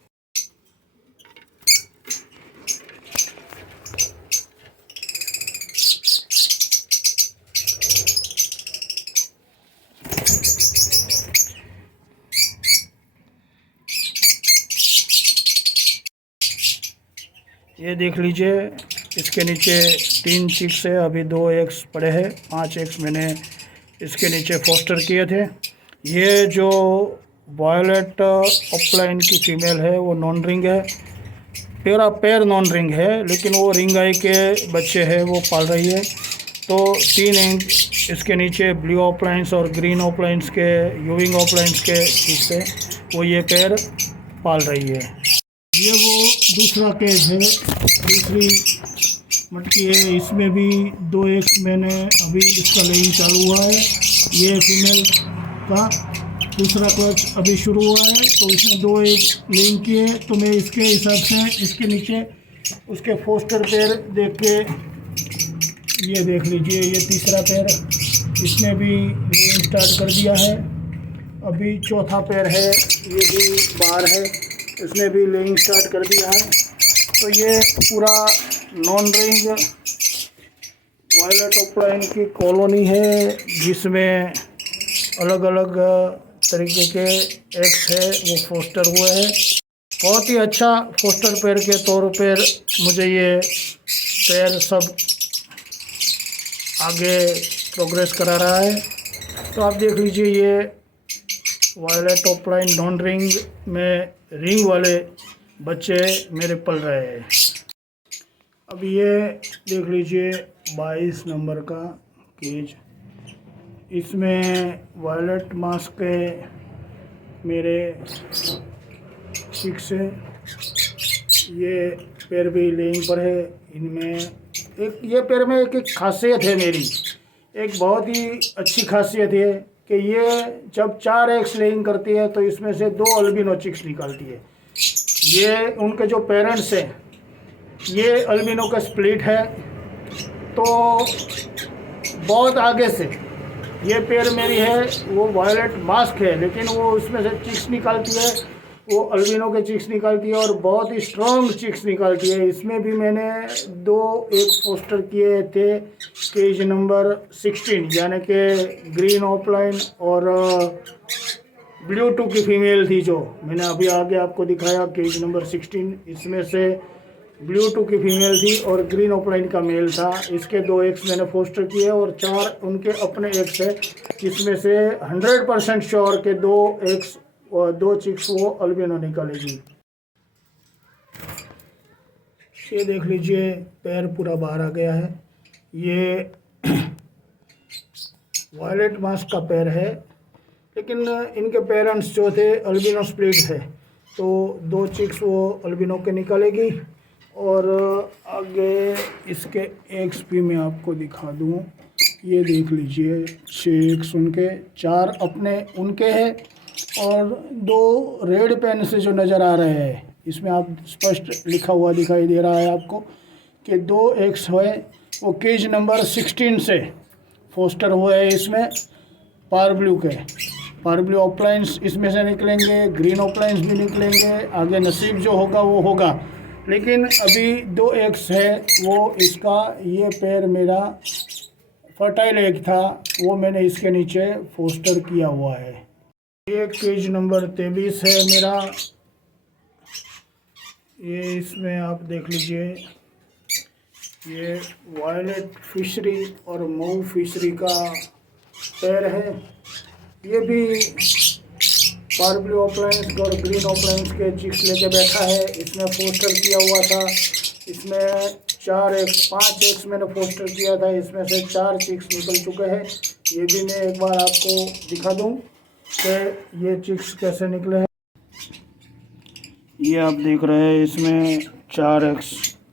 ये देख लीजिए, इसके नीचे 3 चिक्स है, अभी 2 एग्स पड़े हैं। 5 एग्स मैंने इसके नीचे फोस्टर किए थे। ये जो वायलेट ऑफलाइन की फीमेल है वो नॉन रिंग है, पूरा पैर नॉन रिंग है, लेकिन वो रिंग आई के बच्चे हैं वो पाल रही है। तो 3 एग इसके नीचे ब्लू ऑफलाइंस और ग्रीन ऑफलाइंस के यूविंग ऑफलाइंस के चिक्स है, वो ये पैर पाल रही है। ये वो दूसरा केज है, दूसरी मटकी है। इसमें भी 2 एग्स मैंने अभी इसका लेइंग चालू हुआ है। ये फीमेल का दूसरा क्लच अभी शुरू हुआ है, तो इसने 2 एग लेइंग किए। तो मैं इसके हिसाब से इसके नीचे उसके फोस्टर पैर देख के, ये देख लीजिए, ये तीसरा पैर इसने भी लेइंग स्टार्ट कर दिया है। अभी चौथा पैर है, ये भी बाहर है, इसने भी लेइंग स्टार्ट कर दिया है। तो ये पूरा नॉन रिंग वायलेट ऑफलाइन की कॉलोनी है, जिसमें अलग अलग तरीके के एग्स है वो फोस्टर हुए हैं। बहुत ही अच्छा फोस्टर पैर के तौर पर मुझे ये पैर सब आगे प्रोग्रेस करा रहा है। तो आप देख लीजिए, ये वायलेट ऑफलाइन नॉन रिंग में रिंग वाले बच्चे मेरे पल रहे हैं। अब ये देख लीजिए 22 नंबर का केज, इसमें वायलेट मास्क के मेरे चिक्स है। ये पैर भी लेइंग पर है। इनमें एक ये पैर में एक खासियत है मेरी, एक बहुत ही अच्छी खासियत है कि ये जब 4 एग्स लेइंग करती है तो इसमें से 2 अल्बिनो चिक्स निकालती है। ये उनके जो पेरेंट्स हैं, ये अल्बिनो का स्प्लिट है। तो बहुत आगे से ये पैर मेरी है वो वायलेट मास्क है, लेकिन वो उसमें से चिक्स निकालती है, वो अल्बिनो के चिक्स निकालती है और बहुत ही स्ट्रॉन्ग चिक्स निकालती है। इसमें भी मैंने 2 एग पोस्टर किए थे केज नंबर 16, यानी कि ग्रीन ऑफलाइन और ब्लू टू की फीमेल थी, जो मैंने अभी आगे आपको दिखाया केज नंबर 16। इसमें से ब्लू टू की फीमेल थी और ग्रीन ऑफलाइन का मेल था। इसके 2 एग्स मैंने फोस्टर किए और 4 उनके अपने एग्स है, जिसमें से 100% श्योर के 2 एग्स और 2 चिक्स वो अल्बिनो निकालेगी। ये देख लीजिए, पैर पूरा बाहर आ गया है। ये वायलेट मास्क का पैर है, लेकिन इनके पेरेंट्स जो थे अल्बिनो स्प्लिट है, तो 2 चिक्स वो अल्बिनो के निकालेगी। और आगे इसके एग्स भी मैं आपको दिखा दूँ। ये देख लीजिए 6 एग्स उनके, 4 अपने उनके हैं और 2 रेड पेन से जो नज़र आ रहे हैं, इसमें आप स्पष्ट लिखा हुआ दिखाई दे रहा है आपको कि 2 एग्स है वो केज नंबर 16 से फोस्टर हुए हैं। इसमें पार ब्लू के पार ब्लू ऑफलाइंस इसमें से निकलेंगे, ग्रीन ऑफलाइंस भी निकलेंगे, आगे नसीब जो होगा वो होगा। लेकिन अभी 2 एग्स है वो इसका, ये पैर मेरा फर्टाइल एग था, वो मैंने इसके नीचे फोस्टर किया हुआ है। ये केज नंबर 23 है मेरा। ये इसमें आप देख लीजिए, ये वायलेट फिशरी और मऊ फिशरी का पैर है। ये भी पारब्लू ऑफलाइंस और ग्रीन ऑफलाइंस के चिक्स लेके बैठा है। इसमें पोस्टर किया हुआ था। इसमें 5 एक्स मैंने पोस्टर किया था, इसमें से 4 चिक्स निकल चुके हैं। ये भी मैं एक बार आपको दिखा दूं कि ये चिक्स कैसे निकले हैं। ये आप देख रहे हैं, इसमें 4 एक्स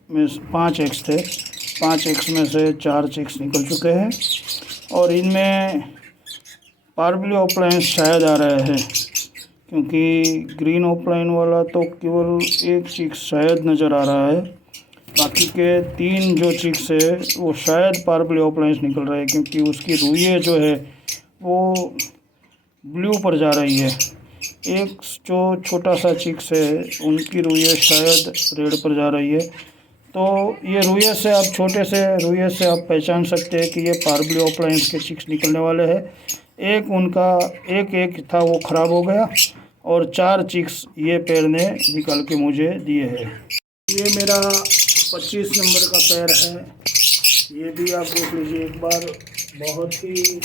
में 5 एक्स थे, 5 एक्स में से 4 चिक्स निकल चुके हैं और इनमें पारब्लू ऑफलाइंस शायद आ रहे हैं, क्योंकि ग्रीन ऑफलाइन वाला तो केवल एक चिक्स शायद नज़र आ रहा है। बाकी के 3 जो चिक्स है वो शायद पारब्लू ऑफलाइंस निकल रहे हैं, क्योंकि उसकी रुइये जो है वो ब्लू पर जा रही है। एक जो छोटा सा चिक्स है उनकी रुइये शायद रेड पर जा रही है। तो ये रुइये से आप छोटे से रुइये से आप पहचान सकते हैं कि ये पारब्लू ऑफलाइंस के चिक्स निकलने वाले हैं। एक उनका एक था वो ख़राब हो गया और 4 चिक्स ये पैर ने निकाल के मुझे दिए हैं। ये मेरा 25 नंबर का पैर है। ये भी आप देख लीजिए एक बार, बहुत ही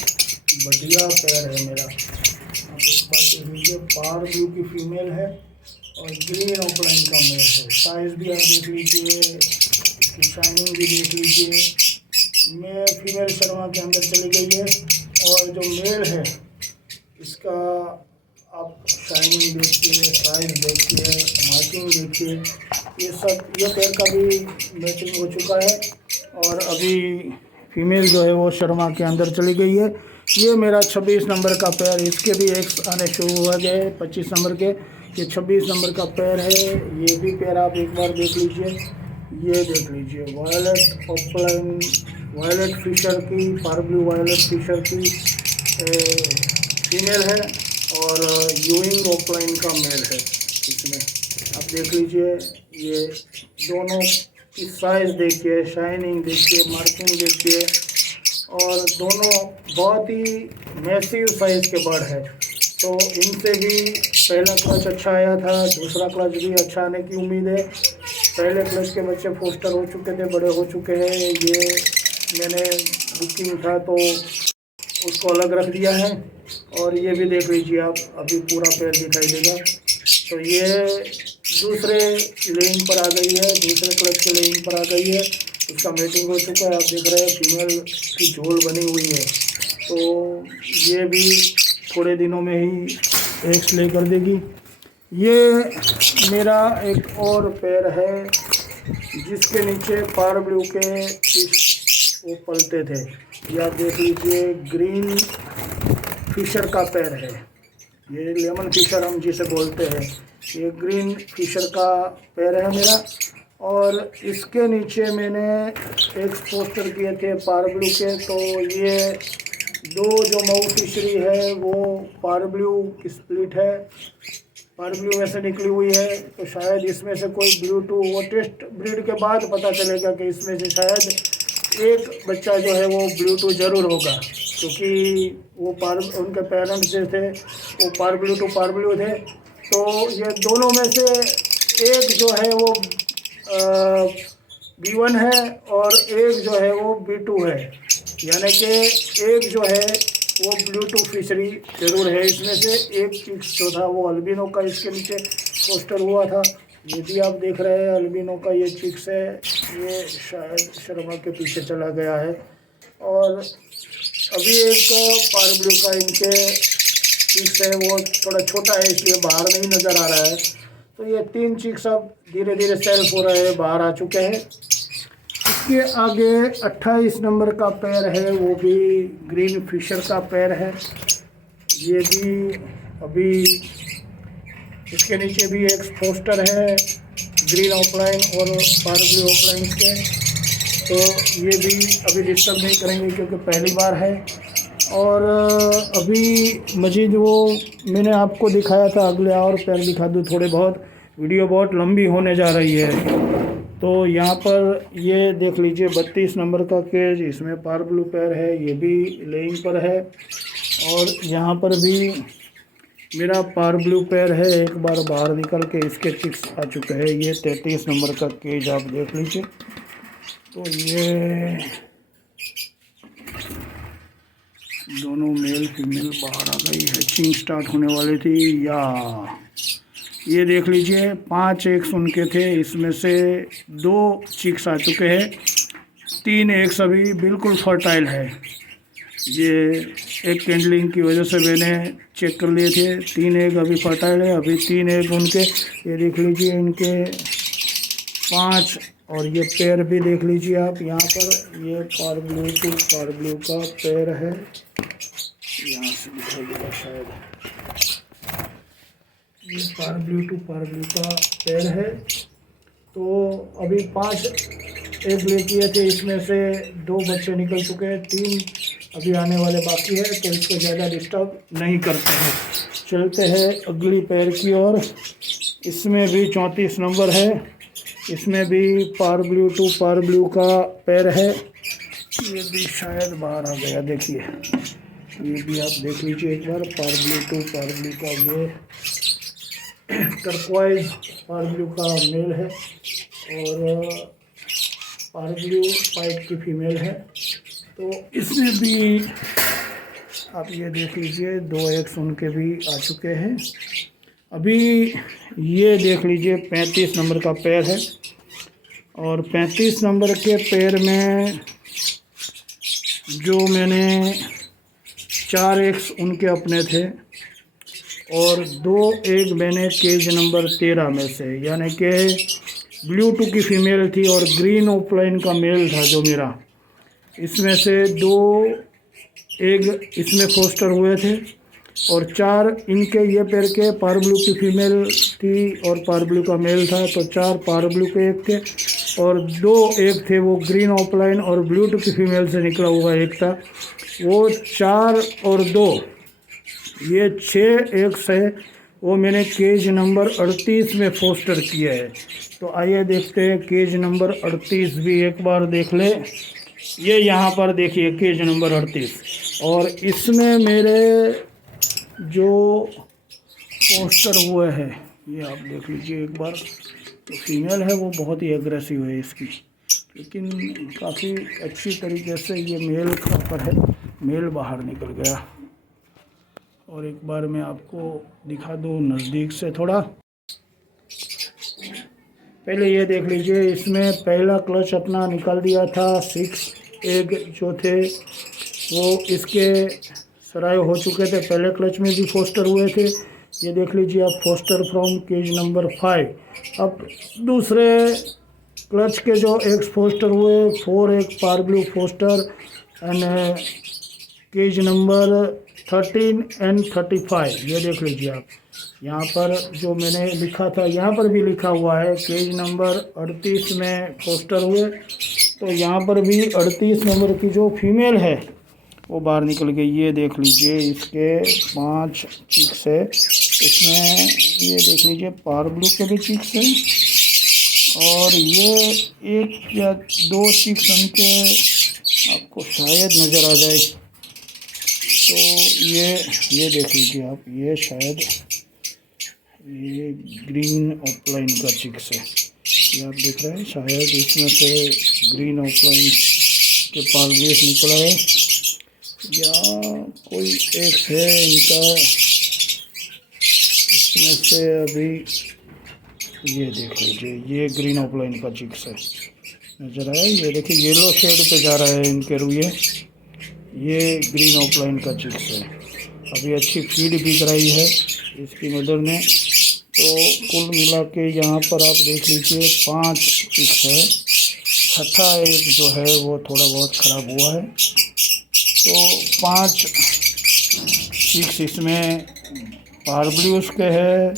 बढ़िया पैर है मेरा। आप एक बार देख लीजिए, पारब्लू की फीमेल है और ग्रीन ऑफलाइन का मेल है। साइज़ भी आप देख लीजिए, इसकी शाइनिंग भी देख लीजिए। मैं फीमेल शर्मा के अंदर चली गई है और जो मेल है इसका आप शाइनिंग देखिए, साइज देखिए, मार्किंग देखिए, ये पैर का भी मैचिंग हो चुका है। और अभी फीमेल जो है वो शर्मा के अंदर चली गई है। ये मेरा 26 नंबर का पैर, इसके भी एग्स आने शुरू हो गए 25 नंबर के। ये 26 नंबर का पैर है। ये भी पैर आप एक बार देख लीजिए, ये देख लीजिए, वायलेट ऑफलाइन, वायलेट फिशर की, पारब्लू वायलेट फिशर की फीमेल है और यूइंग ऑफलाइन का मेल है। इसमें आप देख लीजिए, ये दोनों की साइज़ देखिए, शाइनिंग देखिए, मार्किंग देखिए, और दोनों बहुत ही मैसिव साइज़ के बर्ड है। तो इनसे भी पहला क्लच अच्छा आया था, दूसरा क्लच भी अच्छा आने की उम्मीद है। पहले क्लच के बच्चे फोस्टर हो चुके थे, बड़े हो चुके हैं। ये मैंने बुकिंग था तो उसको अलग रख दिया है। और ये भी देख लीजिए आप, अभी पूरा पैर दिखाई देगा। तो ये दूसरे लेइंग पर आ गई है, दूसरे क्लच के लेइंग पर आ गई है। उसका मेटिंग हो चुका है, आप देख रहे हैं फीमेल की झोल बनी हुई है। तो ये भी थोड़े दिनों में ही एग्स ले कर देगी। ये मेरा एक और पैर है जिसके नीचे पारब्लू के फिश वो पलते थे। ये आप देख लीजिए, ग्रीन फिशर का पैर है। ये लेमन फिशर हम जिसे बोलते हैं, ये ग्रीन फिशर का पैर है मेरा। और इसके नीचे मैंने एक पोस्टर किए थे पारब्लू के। तो ये 2 जो मऊ फिशरी है वो पारब्लू की स्प्लिट है, पारब्लू में से निकली हुई है। तो शायद इसमें से कोई ब्लू2, वो टेस्ट ब्रीड के बाद पता चलेगा कि इसमें से शायद एक बच्चा जो है वो ब्लू2 ज़रूर होगा, क्योंकि वो उनके पेरेंट्स जो थे वो पारब्लू थे। तो ये दोनों में से एक जो है वो B1 है और एक जो है वो B2 है, यानी कि एक जो है वो ब्लू2 फिशरी ज़रूर है। इसमें से एक चिक्स जो था वो अल्बिनो का इसके नीचे पोस्टर हुआ था। ये भी आप देख रहे हैं, अल्बिनो का ये चिक्स है। ये शायद शर्मा के पीछे चला गया है। और अभी एक पारब्लू का इनके चिक्स है, वो थोड़ा छोटा है इसलिए बाहर नहीं नज़र आ रहा है। तो ये 3 चिक्स अब धीरे धीरे सेल्फ हो रहे हैं, बाहर आ चुके हैं। इसके आगे 28 नंबर का पैर है, वो भी ग्रीन फिशर का पैर है। ये भी अभी इसके नीचे भी एक पोस्टर है ग्रीन ऑफलाइन और पारब्लू ऑफलाइन के। तो ये भी अभी डिस्टर्ब नहीं करेंगे क्योंकि पहली बार है। और अभी मजीद वो मैंने आपको दिखाया था, अगले और पैर दिखा दूँ थोड़े बहुत, वीडियो बहुत लंबी होने जा रही है। तो यहाँ पर ये देख लीजिए 32 नंबर का केज, इसमें पारब्लू पैर है, ये भी लेइंग पर है। और यहाँ पर भी मेरा पारब्लू पैर है, एक बार बाहर निकल के इसके चिक्स आ चुके हैं। ये 33 नंबर का केज आप देख लीजिए। तो ये दोनों मेल फीमेल बाहर आ गई, हैचिंग स्टार्ट होने वाली थी। या ये देख लीजिए 5 एग्स उनके थे, इसमें से 2 चिक्स आ चुके हैं, 3 एग्स अभी बिल्कुल फर्टाइल है। ये एक कैंडलिंग की वजह से मैंने चेक कर लिए थे, 3 एग अभी फर्टाइल है। अभी 3 एग उनके, ये देख लीजिए इनके 5, और ये पैर भी देख लीजिए आप यहाँ पर। ये पारब्लू टू पारब्लू का पैर है, यहाँ से दिखाई देगा शायद। ये पारब्लू टू पारब्लू का पैर है। तो अभी 5 एग ले किए थे, इसमें से 2 बच्चे निकल चुके हैं, 3 अभी आने वाले बाकी है। तो इसको ज़्यादा डिस्टर्ब नहीं करते हैं, चलते हैं अगली पैर की ओर। इसमें भी 34 नंबर है, इसमें भी पारब्लू टू पारब्लू का पैर है। ये भी शायद बाहर आ गया, देखिए ये भी आप देख लीजिए एक बार। पारब्लू टू पारब्लू का ये टर्क्वाइज पारब्लू का मेल है, और पारब्लू पाइप की फीमेल है। तो इसमें भी आप ये देख लीजिए 2 एग्स उनके भी आ चुके हैं। अभी ये देख लीजिए 35 नंबर का पैर है, और 35 नंबर के पैर में जो मैंने 4 एग्स उनके अपने थे, और 2 एग मैंने केज नंबर 13 में से, यानी कि ब्लू टू की फीमेल थी और ग्रीन ऑफलाइन का मेल था जो मेरा, इसमें से 2 एग इसमें फोस्टर हुए थे, और 4 इनके ये पैर के पारब्लू की फीमेल थी और पारब्लू का मेल था। तो 4 पारब्लू के एग थे, और 2 एग थे वो ग्रीन ऑफलाइन और ब्लू टू की फीमेल से निकला हुआ एक था। वो 4 और 2 ये 6 एग्स है, वो मैंने केज नंबर 38 में फोस्टर किया है। तो आइए देखते हैं केज नंबर 38 भी एक बार देख ले। ये यहाँ पर देखिए केज नंबर 38, और इसमें मेरे जो पोस्टर हुए हैं ये आप देख लीजिए एक बार। तो फीमेल है वो बहुत ही एग्रेसिव है इसकी, लेकिन काफ़ी अच्छी तरीके से ये मेल पर है, मेल बाहर निकल गया। और एक बार मैं आपको दिखा दूँ नज़दीक से थोड़ा। पहले ये देख लीजिए, इसमें पहला क्लच अपना निकाल दिया था। 6 एग जो थे वो इसके सराय हो चुके थे, पहले क्लच में भी फोस्टर हुए थे। ये देख लीजिए आप, फोस्टर फ्रॉम केज नंबर 5। अब दूसरे क्लच के जो एग्स फोस्टर हुए, 4 egg parblue foster and cage number 13 and 35। ये देख लीजिए आप, यहाँ पर जो मैंने लिखा था यहाँ पर भी लिखा हुआ है केज नंबर 38 में फोस्टर हुए। तो यहाँ पर भी 38 नंबर की जो फीमेल है वो बाहर निकल गई। ये देख लीजिए इसके 5 चिक्स है, इसमें ये देख लीजिए पारब्लू के भी चिक्स हैं, और ये 1 या 2 चिक्स उनके आपको शायद नज़र आ जाए। तो ये देख लीजिए आप, ये शायद ये ग्रीन ऑफलाइन का चिक्स है, ये आप देख रहे हैं। शायद इसमें से ग्रीन ऑफलाइन के पारवेश निकला है, या कोई एक है इनका, इसमें से अभी ये देख लीजिए ये ग्रीन ऑफलाइन का चिक्स है, नज़र आया। ये देखिए येलो शेड पे जा रहा है इनके रुए, ये ग्रीन ऑफलाइन का चिक्स है। अभी अच्छी फीड भी कराई है इसकी मदर ने। तो कुल मिला के यहाँ पर आप देख लीजिए 5 चिक्स है, छठा एक जो है वो थोड़ा बहुत ख़राब हुआ है। तो 5 चिक्स इसमें पारब्लूस के है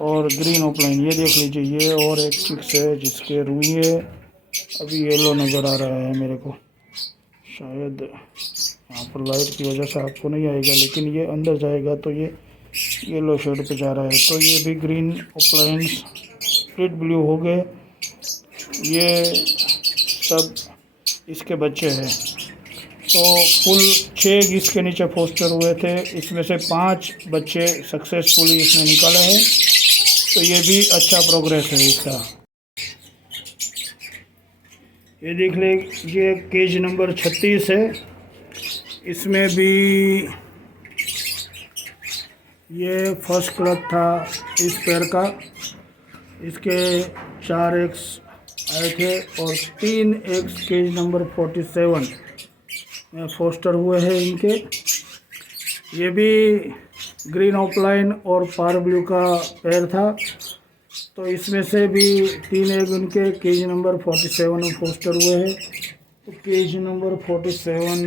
और ग्रीन ऑफलाइन। ये देख लीजिए ये और एक चिक्स है जिसके रुए अभी येलो नज़र आ रहा है मेरे को, शायद यहाँ पर लाइट की वजह से आपको नहीं आएगा, लेकिन ये अंदर जाएगा तो ये येलो शेड पे जा रहा है। तो ये भी ग्रीन ऑफलाइंस स्प्लिट ब्लू हो गए, ये सब इसके बच्चे हैं। तो कुल 6 इसके नीचे फोस्टर हुए थे, इसमें से 5 बच्चे सक्सेसफुली इसने निकाले हैं। तो ये भी अच्छा प्रोग्रेस है इसका। ये देख लीजिए केज नंबर 36 है। इसमें भी ये फर्स्ट क्लच था इस पैर का। इसके 4 एग्स आए थे और 3 एग्स केज नंबर 47 में फोस्टर हुए हैं इनके। ये भी ग्रीन ऑफलाइन और पार ब्लू का पैर था, तो इसमें से भी 3 एग उनके केज नंबर 47 में फोस्टर हुए हैं। तो केज नंबर 47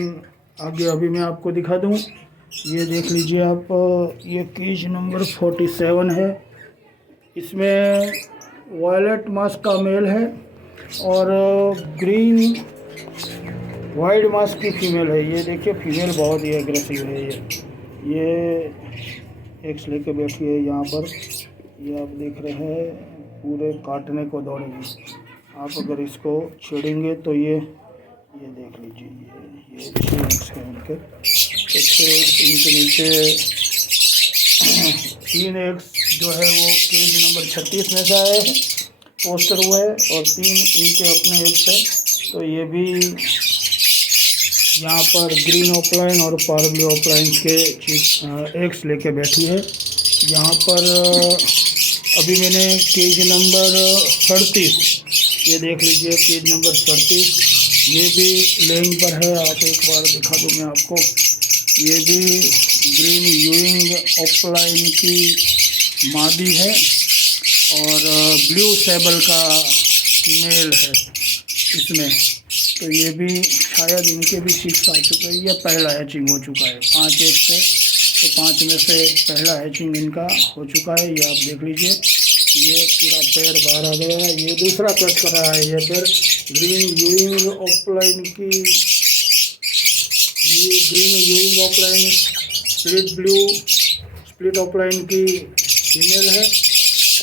आगे अभी मैं आपको दिखा दूं। ये देख लीजिए आप, ये केज नंबर 47 है। इसमें वायलेट मास्क का मेल है और ग्रीन वाइट मास्क की फीमेल है। ये देखिए फीमेल बहुत ही एग्रेसिव है। ये एक्स लेके बैठी है यहाँ पर। ये आप देख रहे हैं पूरे काटने को दौड़ेगी। आप अगर इसको छेड़ेंगे तो ये देख लीजिए, ये 6 एक्स है उनके। तो 6 इनके नीचे 3 एक्स जो है वो केज नंबर 36 में से आए हैं, पोस्टर हुए और 3 इनके अपने एक्स है। तो ये भी यहाँ पर ग्रीन ऑफलाइन और पार ब्लू ऑफलाइन के एक्स लेके बैठी है। यहाँ पर अभी मैंने केज नंबर 38, ये देख लीजिए केज नंबर 38, ये भी लेइंग पर है। आप एक बार दिखा दूँ मैं आपको। ये भी ग्रीन यूइंग ऑफलाइन की मादी है और ब्लू सेबल का मेल है इसमें। तो ये भी शायद इनके भी चिक्स आ चुके हैं। ये पहला हैचिंग हो चुका है 5 एग से, तो 5 में से पहला हैचिंग इनका हो चुका है। ये आप देख लीजिए, ये पूरा पैर बाहर आ गया है। ये दूसरा क्लच कर रहा है। ये पैर ग्रीन यूइंग ऑफलाइन की, ये ग्रीन यूइंग ऑफलाइन स्प्लिट ऑफलाइन की फीमेल है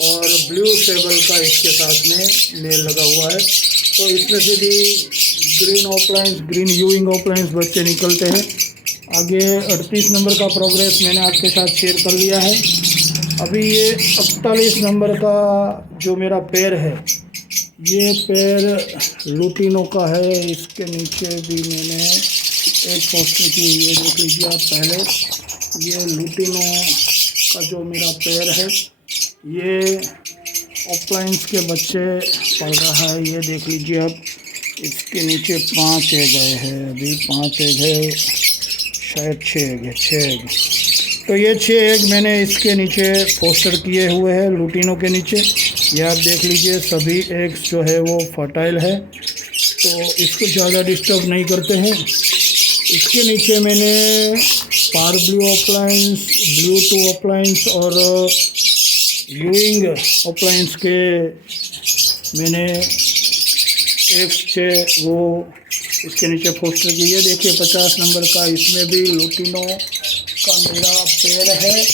और ब्लू सेबल का इसके साथ में मेल लगा हुआ है। तो इसमें से भी ग्रीन ऑफलाइंस, ग्रीन यूइंग ऑफलाइंस बच्चे निकलते हैं। आगे 38 नंबर का प्रोग्रेस मैंने आपके साथ शेयर कर लिया है। अभी ये 41 नंबर का जो मेरा पैर है, ये पैर लुटिनो का है। इसके नीचे भी मैंने एक पोस्टर की, ये देख लीजिए आप पहले। ये लुटिनो का जो मेरा पैर है, ये ऑफलाइंस के बच्चे पल रहा है। ये देख लीजिए आप, इसके नीचे 5 एग आए हैं। अभी 5 एग है, शायद 6 एग है, 6 एग। तो ये 6 एग मैंने इसके नीचे पोस्टर किए हुए हैं लुटिनो के नीचे। ये आप देख लीजिए सभी एग्स जो है वो फर्टाइल है, तो इसको ज़्यादा डिस्टर्ब नहीं करते हैं। इसके नीचे मैंने पार ब्लू ऑफलाइंस, ब्लू टू ऑफलाइंस और यूइंग ऑफलाइंस के मैंने एग्स थे वो इसके नीचे पोस्टर की। ये देखिए 50 नंबर का, इसमें भी लुटिनो का मेरा पैर है।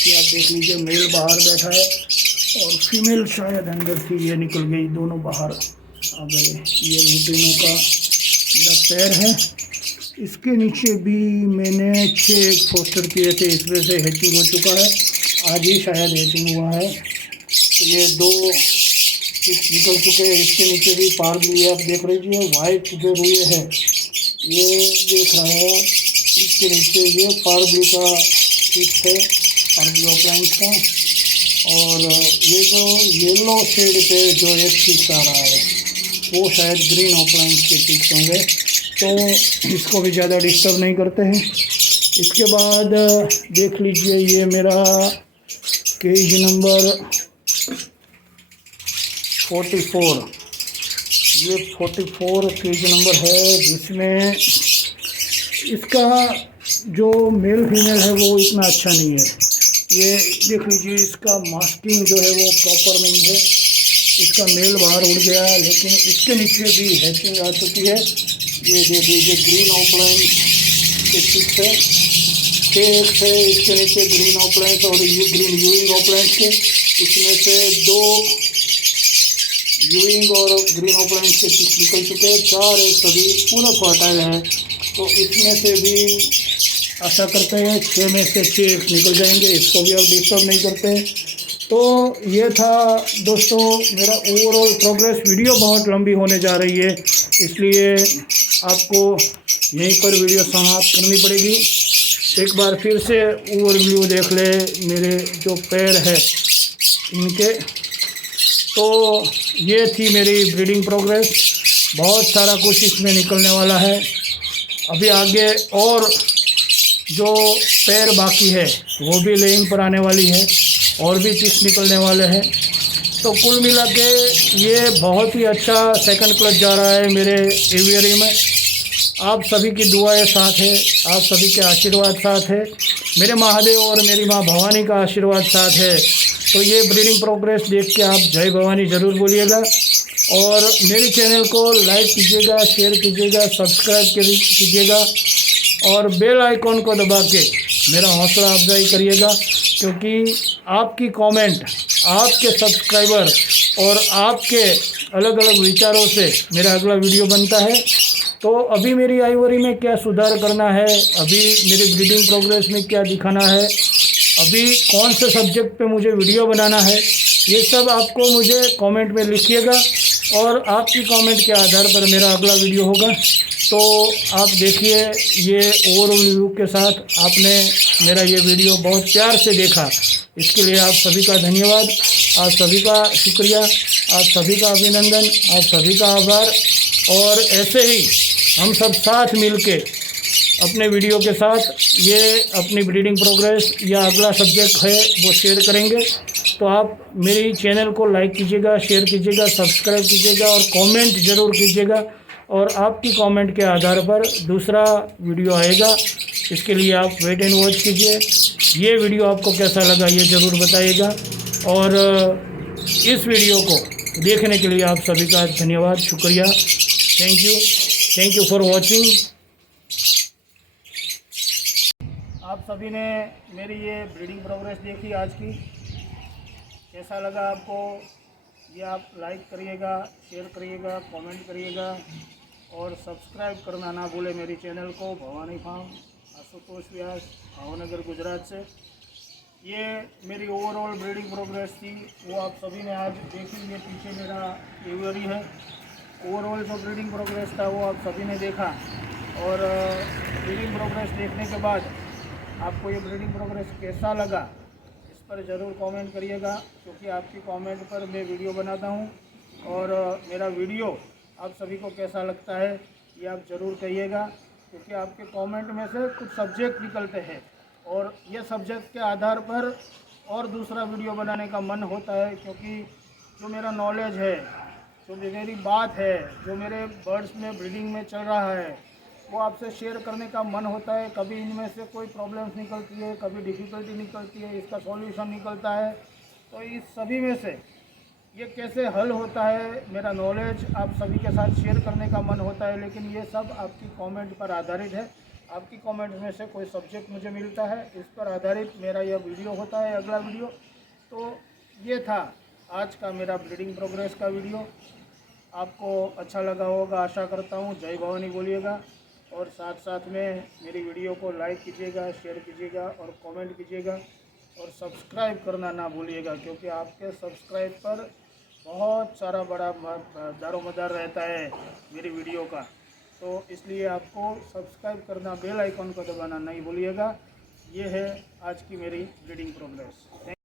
कि आप देख लीजिए मेल बाहर बैठा है और फीमेल शायद अंदर थी, ये निकल गई, दोनों बाहर आ गए। ये लुटिनो का मेरा पैर है। इसके नीचे भी मैंने 6 एग पोस्टर किए थे, इसमें से हैचिंग हो चुका है, आज ही शायद हैचिंग हुआ है। तो ये 2 निकल चुके हैं। इसके नीचे भी पार ब्लू, आप देख लीजिए वाइट जो रुए है, ये देख रहे हैं। इसके नीचे ये पार ब्लू का चिक्स है, पार ब्लू ऑफलाइंस का। और ये जो येलो शेड पे जो एक चिक्स आ रहा है वो शायद ग्रीन ऑफलाइंस के चिक्स होंगे, तो इसको भी ज़्यादा डिस्टर्ब नहीं करते हैं। इसके बाद देख लीजिए ये मेरा केज नंबर 44, ये 44 केज नंबर है, जिसमें इसका जो मेल फीमेल है वो इतना अच्छा नहीं है। ये देख लीजिए इसका मास्किंग जो है वो प्रॉपर नहीं है। इसका मेल बाहर उड़ गया है, लेकिन इसके नीचे भी हैचिंग आ चुकी है। ये देख लीजिए ग्रीन ऑफलाइन के चिक्स है, 6 एग्स है इसके नीचे ग्रीन ऑफलाइन और ग्रीन यूइंग ऑफलाइन के। इसमें से 2 यूइंग और ग्रीन ऑफलाइन के चिक्स निकल चुके हैं, 4 एग्स अभी पूरा फर्टाइल है। तो इसमें से भी आशा करते हैं 6 में से 6 एग्स निकल जाएंगे, इसको भी अब डिस्टर्ब नहीं करते। तो ये था दोस्तों मेरा ओवरऑल प्रोग्रेस। वीडियो बहुत लंबी होने जा रही है, इसलिए आपको यहीं पर वीडियो समाप्त करनी पड़ेगी। एक बार फिर से ओवरव्यू देख ले मेरे जो पैर है इनके। तो ये थी मेरी ब्रीडिंग प्रोग्रेस। बहुत सारा कुछ इसमें निकलने वाला है। अभी आगे और जो पैर बाकी है वो भी लेइंग पर आने वाली है और भी चीज निकलने वाले हैं। तो कुल मिला के ये बहुत ही अच्छा सेकंड क्लच जा रहा है मेरे एवियरी में। आप सभी की दुआएं साथ है, आप सभी के आशीर्वाद साथ है, मेरे महादेव और मेरी माँ भवानी का आशीर्वाद साथ है। तो ये ब्रीडिंग प्रोग्रेस देख के आप जय भवानी ज़रूर बोलिएगा और मेरे चैनल को लाइक कीजिएगा, शेयर कीजिएगा, सब्सक्राइब कीजिएगा और बेल आइकॉन को दबा के मेरा हौसला अफजाई करिएगा, क्योंकि आपकी कमेंट, आपके सब्सक्राइबर और आपके अलग अलग विचारों से मेरा अगला वीडियो बनता है। तो अभी मेरी आइवरी में क्या सुधार करना है, अभी मेरी ब्रीडिंग प्रोग्रेस में क्या दिखाना है, अभी कौन से सब्जेक्ट पे मुझे वीडियो बनाना है, ये सब आपको मुझे कमेंट में लिखिएगा और आपकी कमेंट के आधार पर मेरा अगला वीडियो होगा। तो आप देखिए, ये ओवरऑल रिव्यू के साथ आपने मेरा ये वीडियो बहुत प्यार से देखा, इसके लिए आप सभी का धन्यवाद, आप सभी का शुक्रिया, आप सभी का अभिनंदन, आप सभी का आभार। और ऐसे ही हम सब साथ मिलके अपने वीडियो के साथ ये अपनी ब्रीडिंग प्रोग्रेस या अगला सब्जेक्ट है वो शेयर करेंगे। तो आप मेरी चैनल को लाइक कीजिएगा, शेयर कीजिएगा, सब्सक्राइब कीजिएगा और कमेंट ज़रूर कीजिएगा। और आपकी कमेंट के आधार पर दूसरा वीडियो आएगा, इसके लिए आप वेट एंड वॉच कीजिए। ये वीडियो आपको कैसा लगा ये ज़रूर बताइएगा और इस वीडियो को देखने के लिए आप सभी का धन्यवाद, शुक्रिया, थैंक यू फॉर वॉचिंग। आप सभी ने मेरी ये ब्रीडिंग प्रोग्रेस देखी आज की, कैसा लगा आपको ये आप लाइक करिएगा, शेयर करिएगा, कमेंट करिएगा और सब्सक्राइब करना ना भूले मेरी चैनल को। भवानी फार्म, आशुतोष व्यास, भावनगर, गुजरात से। ये मेरी ओवरऑल ब्रीडिंग प्रोग्रेस थी, वो आप सभी ने आज देखी। ये पीछे मेरा एवियरी है। ओवरऑल जो ब्रीडिंग प्रोग्रेस था वो आप सभी ने देखा और ब्रीडिंग प्रोग्रेस देखने के बाद आपको ये ब्रीडिंग प्रोग्रेस कैसा लगा इस पर ज़रूर कमेंट करिएगा, क्योंकि आपकी कमेंट पर मैं वीडियो बनाता हूँ। और मेरा वीडियो आप सभी को कैसा लगता है ये आप ज़रूर कहिएगा, क्योंकि आपके कमेंट में से कुछ सब्जेक्ट निकलते हैं और ये सब्जेक्ट के आधार पर और दूसरा वीडियो बनाने का मन होता है। क्योंकि जो मेरा नॉलेज है, जो मेरी बात है, जो मेरे बर्ड्स में ब्रीडिंग में चल रहा है, वो आपसे शेयर करने का मन होता है। कभी इनमें से कोई प्रॉब्लम्स निकलती है, कभी डिफ़िकल्टी निकलती है, इसका सॉल्यूशन निकलता है। तो इस सभी में से ये कैसे हल होता है, मेरा नॉलेज आप सभी के साथ शेयर करने का मन होता है। लेकिन ये सब आपकी कमेंट पर आधारित है। आपकी कमेंट में से कोई सब्जेक्ट मुझे मिलता है, इस पर आधारित मेरा यह वीडियो होता है, अगला वीडियो। तो ये था आज का मेरा ब्रीडिंग प्रोग्रेस का वीडियो। आपको अच्छा लगा होगा, आशा करता हूँ। जय भवानी बोलिएगा और साथ साथ में मेरी वीडियो को लाइक कीजिएगा, शेयर कीजिएगा और कमेंट कीजिएगा और सब्सक्राइब करना ना भूलिएगा, क्योंकि आपके सब्सक्राइब पर बहुत सारा बड़ा दारोमदार रहता है मेरी वीडियो का। तो इसलिए आपको सब्सक्राइब करना, बेल आइकन को दबाना नहीं भूलिएगा। ये है आज की मेरी ब्रीडिंग प्रोग्रेस।